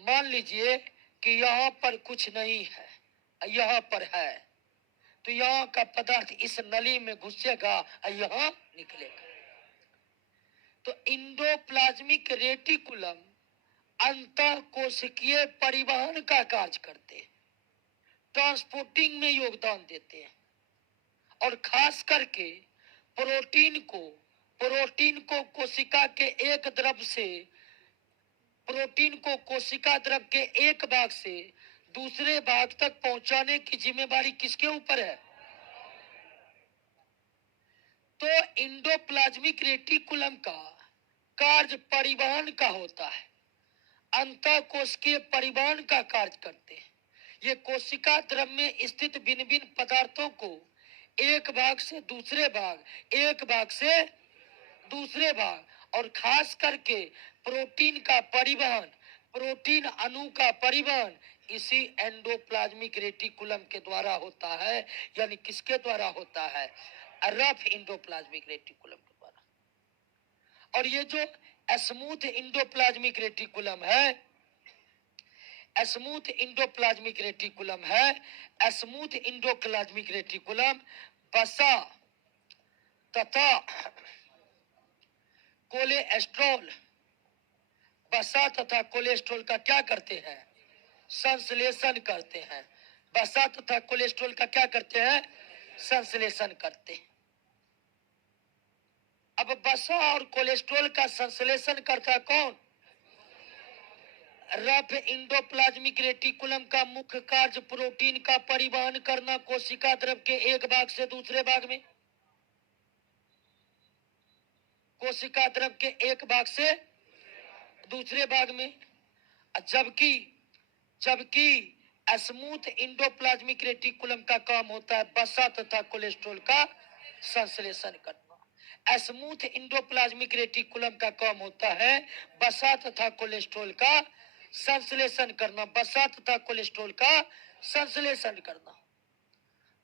मान लीजिए कि यहाँ पर कुछ नहीं है, यहाँ पर है, तो यहाँ का पदार्थ इस नली में घुसेगा और यहाँ निकलेगा। तो इंडोप्लाज्मिक रेटिकुलम अंतःकोशिकीय परिवहन का कार्य करते हैं, ट्रांसपोर्टिंग में योगदान देते हैं, और खास करके प्रोटीन को कोशिका के एक द्रव से प्रोटीन को कोशिका द्रव के एक भाग से दूसरे भाग तक पहुंचाने की जिम्मेदारी किसके ऊपर है? तो इंडोप्लाज्मिक रेटिकुलम का कार्य परिवहन का होता है, अंतःकोशिकीय परिवहन का कार्य करते हैं। ये कोशिका द्रव में स्थित भिन्न भिन्न पदार्थों को एक भाग से दूसरे भाग, एक भाग से दूसरे भाग और खास करके प्रोटीन का परिवहन, प्रोटीन अणु का परिवहन इसी एंडोप्लाज्मिक रेटिकुलम के द्वारा होता है। यानी किसके द्वारा होता है? रफ इंडोप्लाज्मिक रेटिकुलम के द्वारा। और ये जो स्मूथ इंडोप्लाज्मिक रेटिकुलम है, स्मूथ इंडोप्लाज्मिक रेटिकुलम है, स्मूथ इंडोप्लाज्मिक रेटिकुलम वसा तथा कोलेस्ट्रॉल, वसा तथा कोलेस्ट्रॉल का क्या करते हैं? संश्लेषण करते हैं। वसा तथा कोलेस्ट्रॉल का क्या करते हैं? संश्लेषण करते हैं। अब वसा और कोलेस्ट्रॉल का संश्लेषण करता कौन? रफ इंडोप्लाज्मिक रेटिकुलम का मुख्य कार्य प्रोटीन का परिवहन करना कोशिका द्रव के एक भाग से दूसरे भाग में, कोशिका द्रव के एक भाग से दूसरे भाग में। जबकि जबकि स्मूथ इंडोप्लाज्मिक रेटिकुलम का काम होता है वसा तथा कोलेस्ट्रॉल का संश्लेषण करना। स्मूथ इंडोप्लाज्मिक रेटिकुलम का काम होता है वसा तथा कोलेस्ट्रॉल का संश्लेषण करना, वसा तथा कोलेस्ट्रॉल का संश्लेषण करना।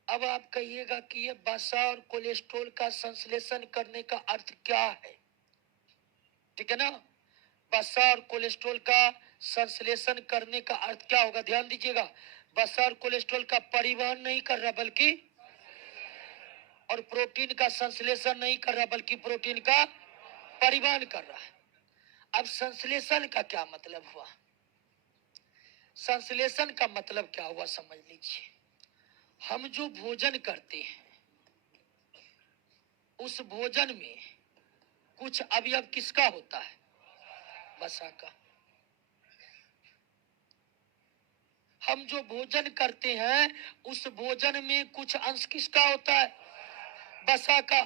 अब आप कहिएगा कि ये वसा और कोलेस्ट्रॉल का संश्लेषण करने का अर्थ क्या है? ठीक है ना? वसा और कोलेस्ट्रॉल का संश्लेषण करने का अर्थ क्या होगा? ध्यान दीजिएगा, वसा और कोलेस्ट्रॉल का परिवहन नहीं कर रहा बल्कि, और प्रोटीन का संश्लेषण नहीं कर रहा बल्कि प्रोटीन का परिवहन कर रहा है। अब संश्लेषण का क्या मतलब हुआ? संश्लेषण का मतलब क्या हुआ समझ लीजिए। हम जो भोजन करते हैं उस भोजन में कुछ अवयव किसका होता है? वसा का। हम जो भोजन करते हैं उस भोजन में कुछ अंश किसका होता है? वसा का।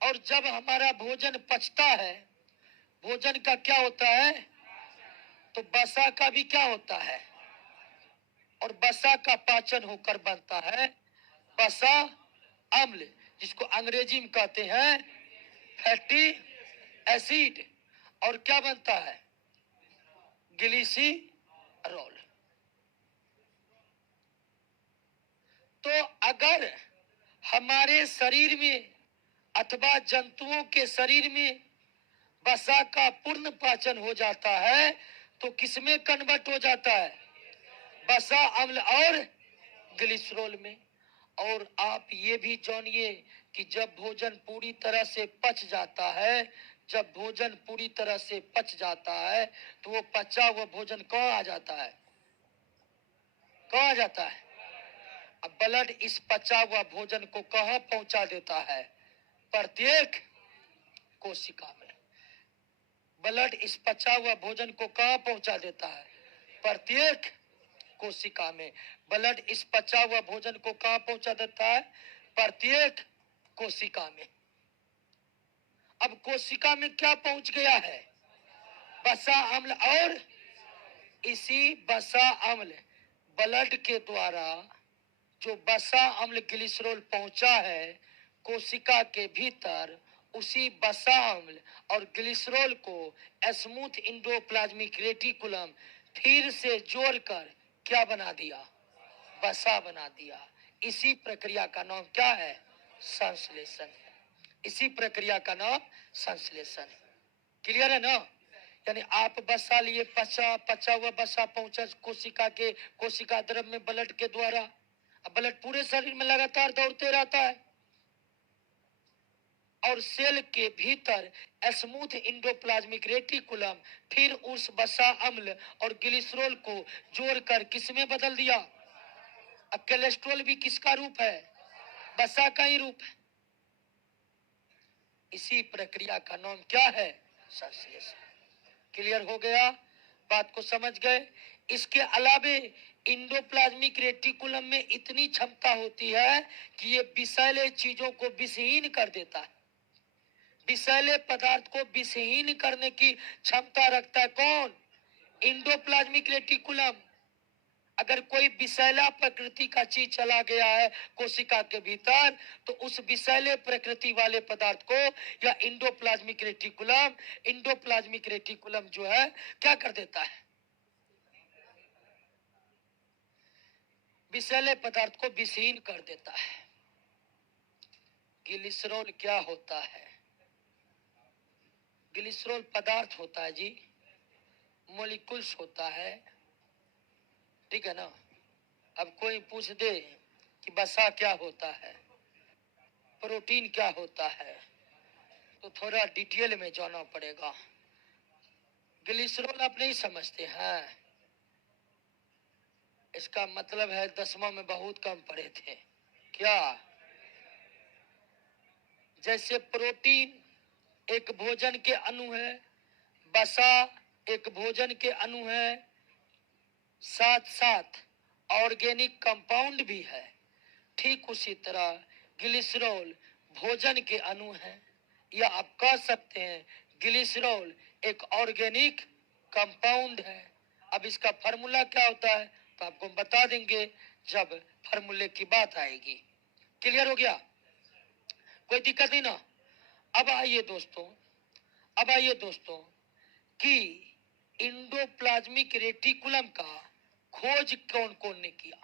और जब हमारा भोजन पचता है, भोजन का क्या होता है? तो वसा का भी क्या होता है? और वसा का पाचन होकर बनता है वसा अम्ल, जिसको अंग्रेजी में कहते हैं फैटी एसिड। और क्या बनता है? ग्लिसरॉल। तो अगर हमारे शरीर में अथवा जंतुओं के शरीर में वसा का पूर्ण पाचन हो जाता है तो किसमें कन्वर्ट हो जाता है? वसा अम्ल और ग्लिसरॉल में। और आप ये भी जानिए कि जब भोजन पूरी तरह से पच जाता है, जब भोजन पूरी तरह से पच जाता है तो वो पचा हुआ भोजन कहाँ आ जाता है? कहाँ आ जाता है? अब ब्लड इस पचा हुआ भोजन को कहाँ पहुंचा देता है? प्रत्येक कोशिका में। ब्लड इस पचा हुआ भोजन को कहाँ पहुंचा देता है? प्रत्येक कोशिका में। ब्लड इस पचा हुआ भोजन को कहाँ पहुंचा देता है? प्रत्येक कोशिका में। अब कोशिका में क्या पहुंच गया है? वसा अम्ल। और इसी वसा अम्ल ब्लड के द्वारा जो वसा अम्ल ग्लिसरॉल पहुंचा है कोशिका के भीतर, उसी वसा अम्ल और ग्लिसरॉल को स्मूथ इंडोप्लाज्मिक रेटिकुलम फिर से जोड़कर क्या बना दिया? वसा बना दिया। इसी प्रक्रिया का नाम क्या है? संश्लेषण। इसी प्रक्रिया का नाम संश्लेषण है। क्लियर है ना? यानी आप वसा लिए, पचा हुआ वसा पहुंचा कोशिका द्रव में ब्लड के द्वारा। अब ब्लड पूरे शरीर में लगातार दौड़ते रहता है और सेल के भीतर स्मूथ इंडोप्लाज्मिक रेटिकुलम फिर उस वसा अम्ल और ग्लिसरॉल को जोड़कर किसमें बदल दिया? अब कोलेस्ट्रॉल भी किसका रूप है? वसा का ही रूप है। इसी प्रक्रिया का नाम क्या है? संश्लेषण। क्लियर हो गया? बात को समझ गए? इसके अलावे इंडोप्लाज्मिक रेटिकुलम में इतनी क्षमता होती है कि ये विषैले चीजों को विषहीन कर देता है। विषैले पदार्थ को विषहीन करने की क्षमता रखता है कौन? Endoplasmic reticulum. अगर कोई विषैला प्रकृति का चीज चला गया है कोशिका के भीतर, तो उस विषैले प्रकृति वाले पदार्थ को या इंडोप्लाज्मिक रेटिकुलम जो है क्या कर देता है? विषैले पदार्थ को विषहीन कर देता है। ग्लिसरॉल क्या होता है? ग्लिसरॉल पदार्थ होता है जी, मॉलिक्यूल्स होता है, ठीक है ना। अब कोई पूछ दे कि वसा क्या होता है, प्रोटीन क्या होता है, तो थोड़ा डिटेल में जाना पड़ेगा। ग्लिसरॉल आप नहीं समझते हैं, इसका मतलब है 10वां में बहुत कम पढ़े थे क्या? जैसे प्रोटीन एक भोजन के अणु है, वसा एक भोजन के अणु है, साथ साथ ऑर्गेनिक कंपाउंड भी है। ठीक उसी तरह ग्लिसरॉल भोजन के अणु है, या आप कह सकते हैं ग्लिसरॉल एक ऑर्गेनिक कंपाउंड है। अब इसका फार्मूला क्या होता है तो आपको बता देंगे जब फार्मूले की बात आएगी। क्लियर हो गया? कोई दिक्कत नहीं ना। अब आइए दोस्तों कि इंडोप्लाज्मिक रेटिकुलम का खोज कौन कौन ने किया?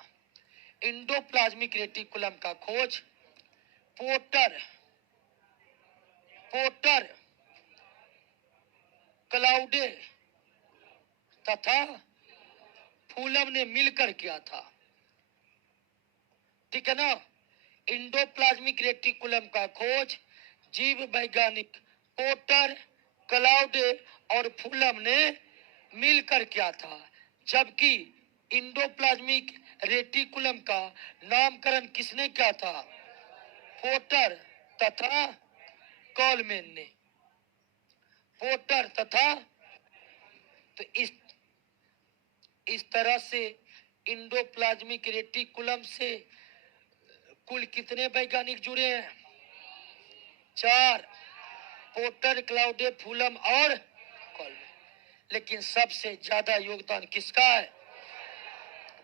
इंडोप्लाज्मिक रेटिकुलम का खोज पोर्टर क्लाउडे तथा फूलम ने मिलकर किया था, ठीक है ना। इंडोप्लाज्मिक रेटिकुलम का खोज जीव वैज्ञानिक पोर्टर, क्लाउडे और फूलम ने मिलकर किया था, जबकि इंडोप्लाज्मिक रेटिकुलम का नामकरण किसने किया था? पोर्टर तथा कॉलमैन ने। पोर्टर तथा, तो इस तरह से इंडोप्लाज्मिक रेटिकुलम से कुल कितने वैज्ञानिक जुड़े हैं? 4। पोर्टर, क्लाउडे, फूलम और कॉलमैन। लेकिन सबसे ज्यादा योगदान किसका है?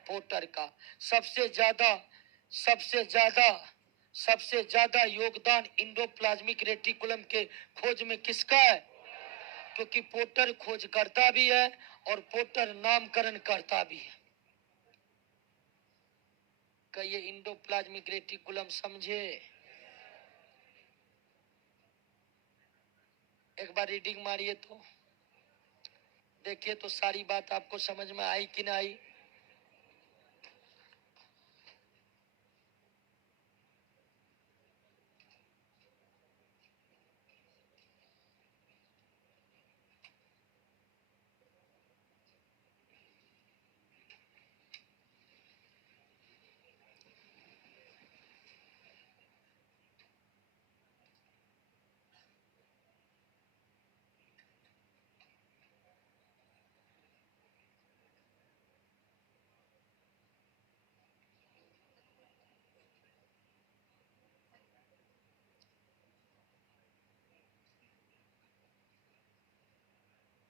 पोर्टर का। सबसे ज्यादा योगदान इंडोप्लाज्मिक रेटिकुलम के खोज में किसका है? क्योंकि पोर्टर खोज करता भी है और पोर्टर नामकरण करता भी है। कहिए इंडोप्लाज्मिक रेटिकुलम समझे? एक बार रीडिंग मारिए तो देखिए तो सारी बात आपको समझ में आई कि नहीं आई।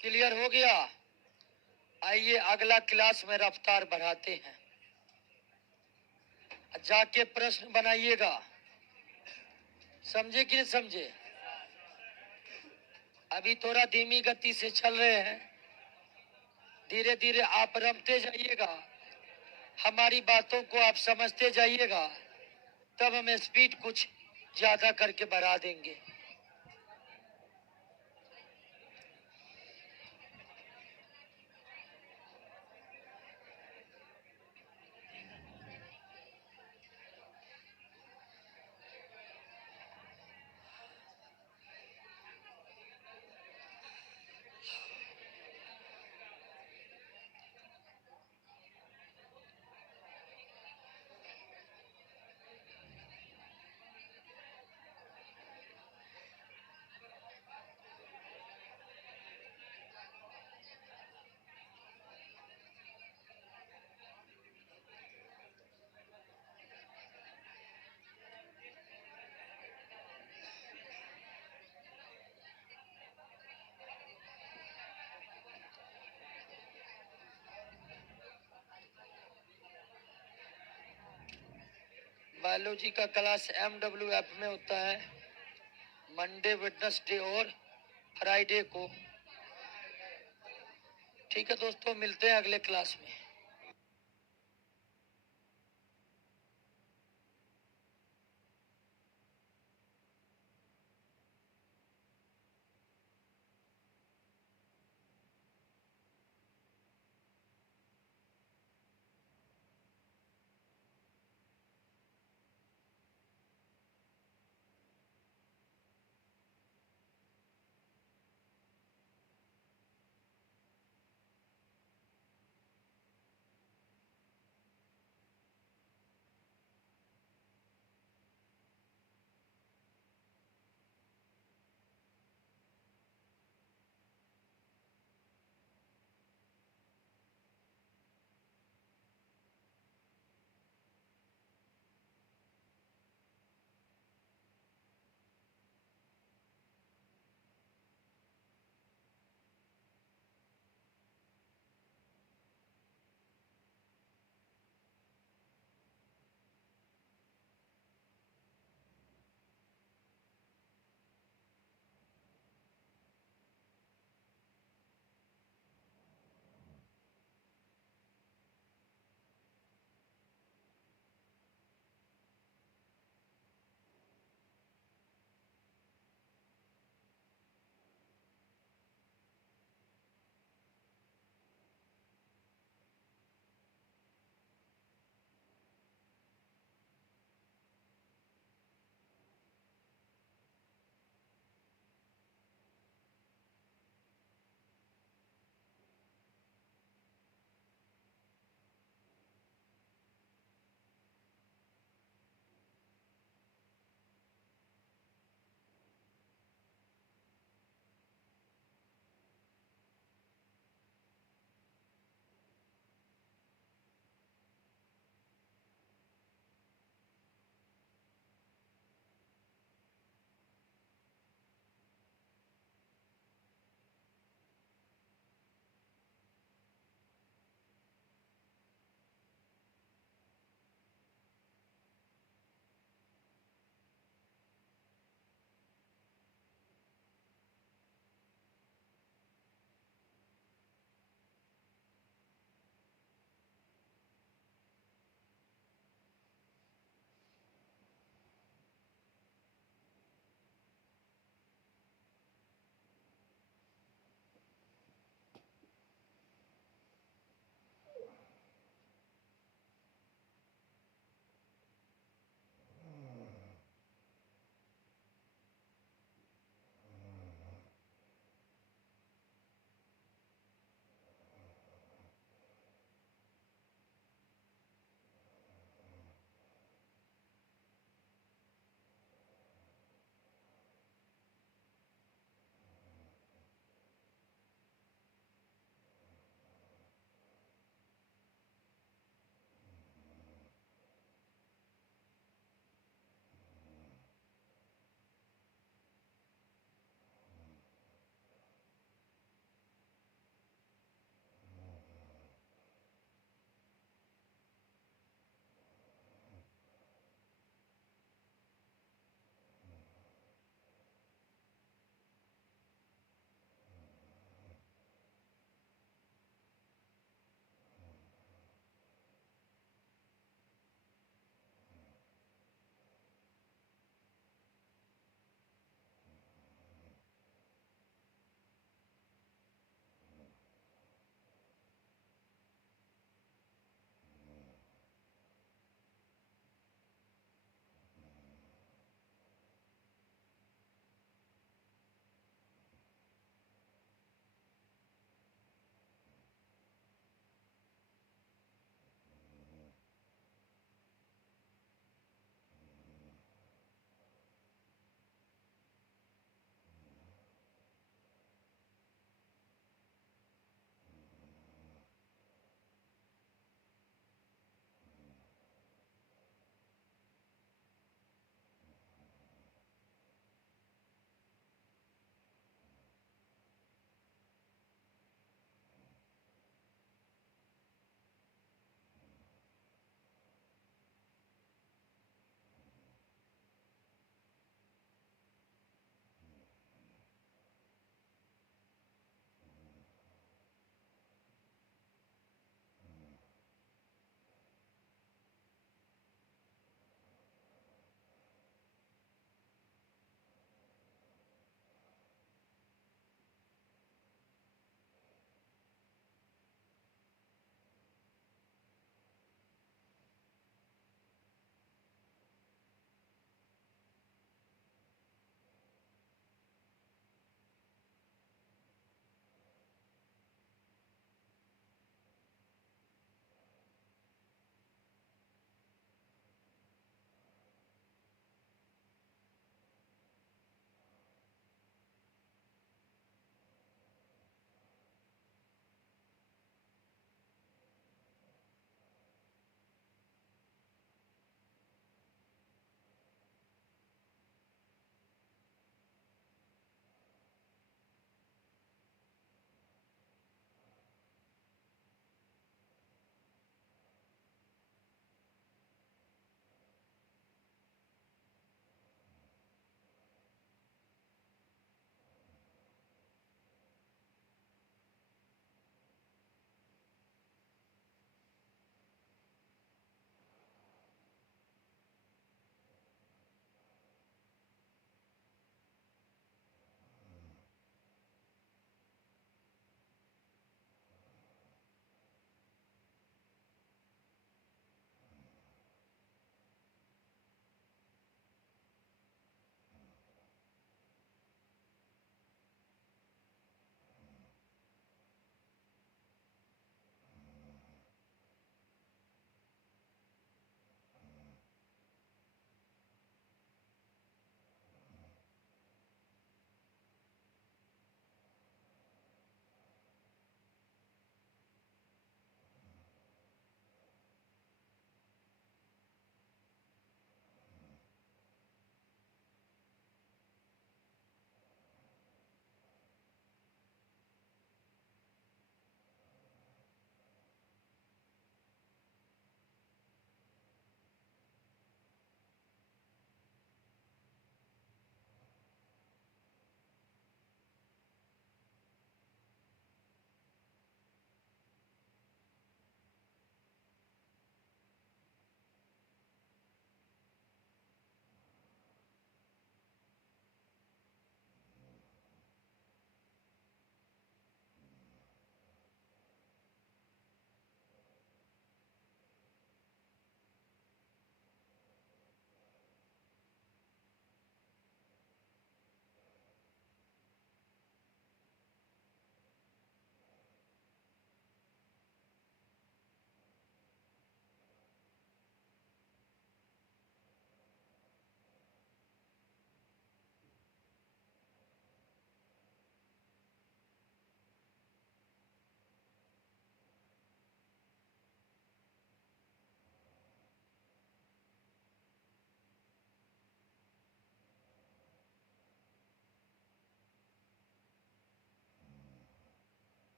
क्लियर हो गया? आइए अगला क्लास में रफ्तार बढ़ाते हैं। जाके प्रश्न बनाइएगा। समझे कि नहीं समझे? अभी थोड़ा धीमी गति से चल रहे हैं, धीरे धीरे आप रमते जाइएगा, हमारी बातों को आप समझते जाइएगा, तब हम स्पीड कुछ ज्यादा करके बढ़ा देंगे। बायोलॉजी का क्लास MWF में होता है मंडे, वेडनेसडे और फ्राइडे को। ठीक है दोस्तों, मिलते हैं अगले क्लास में।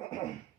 है।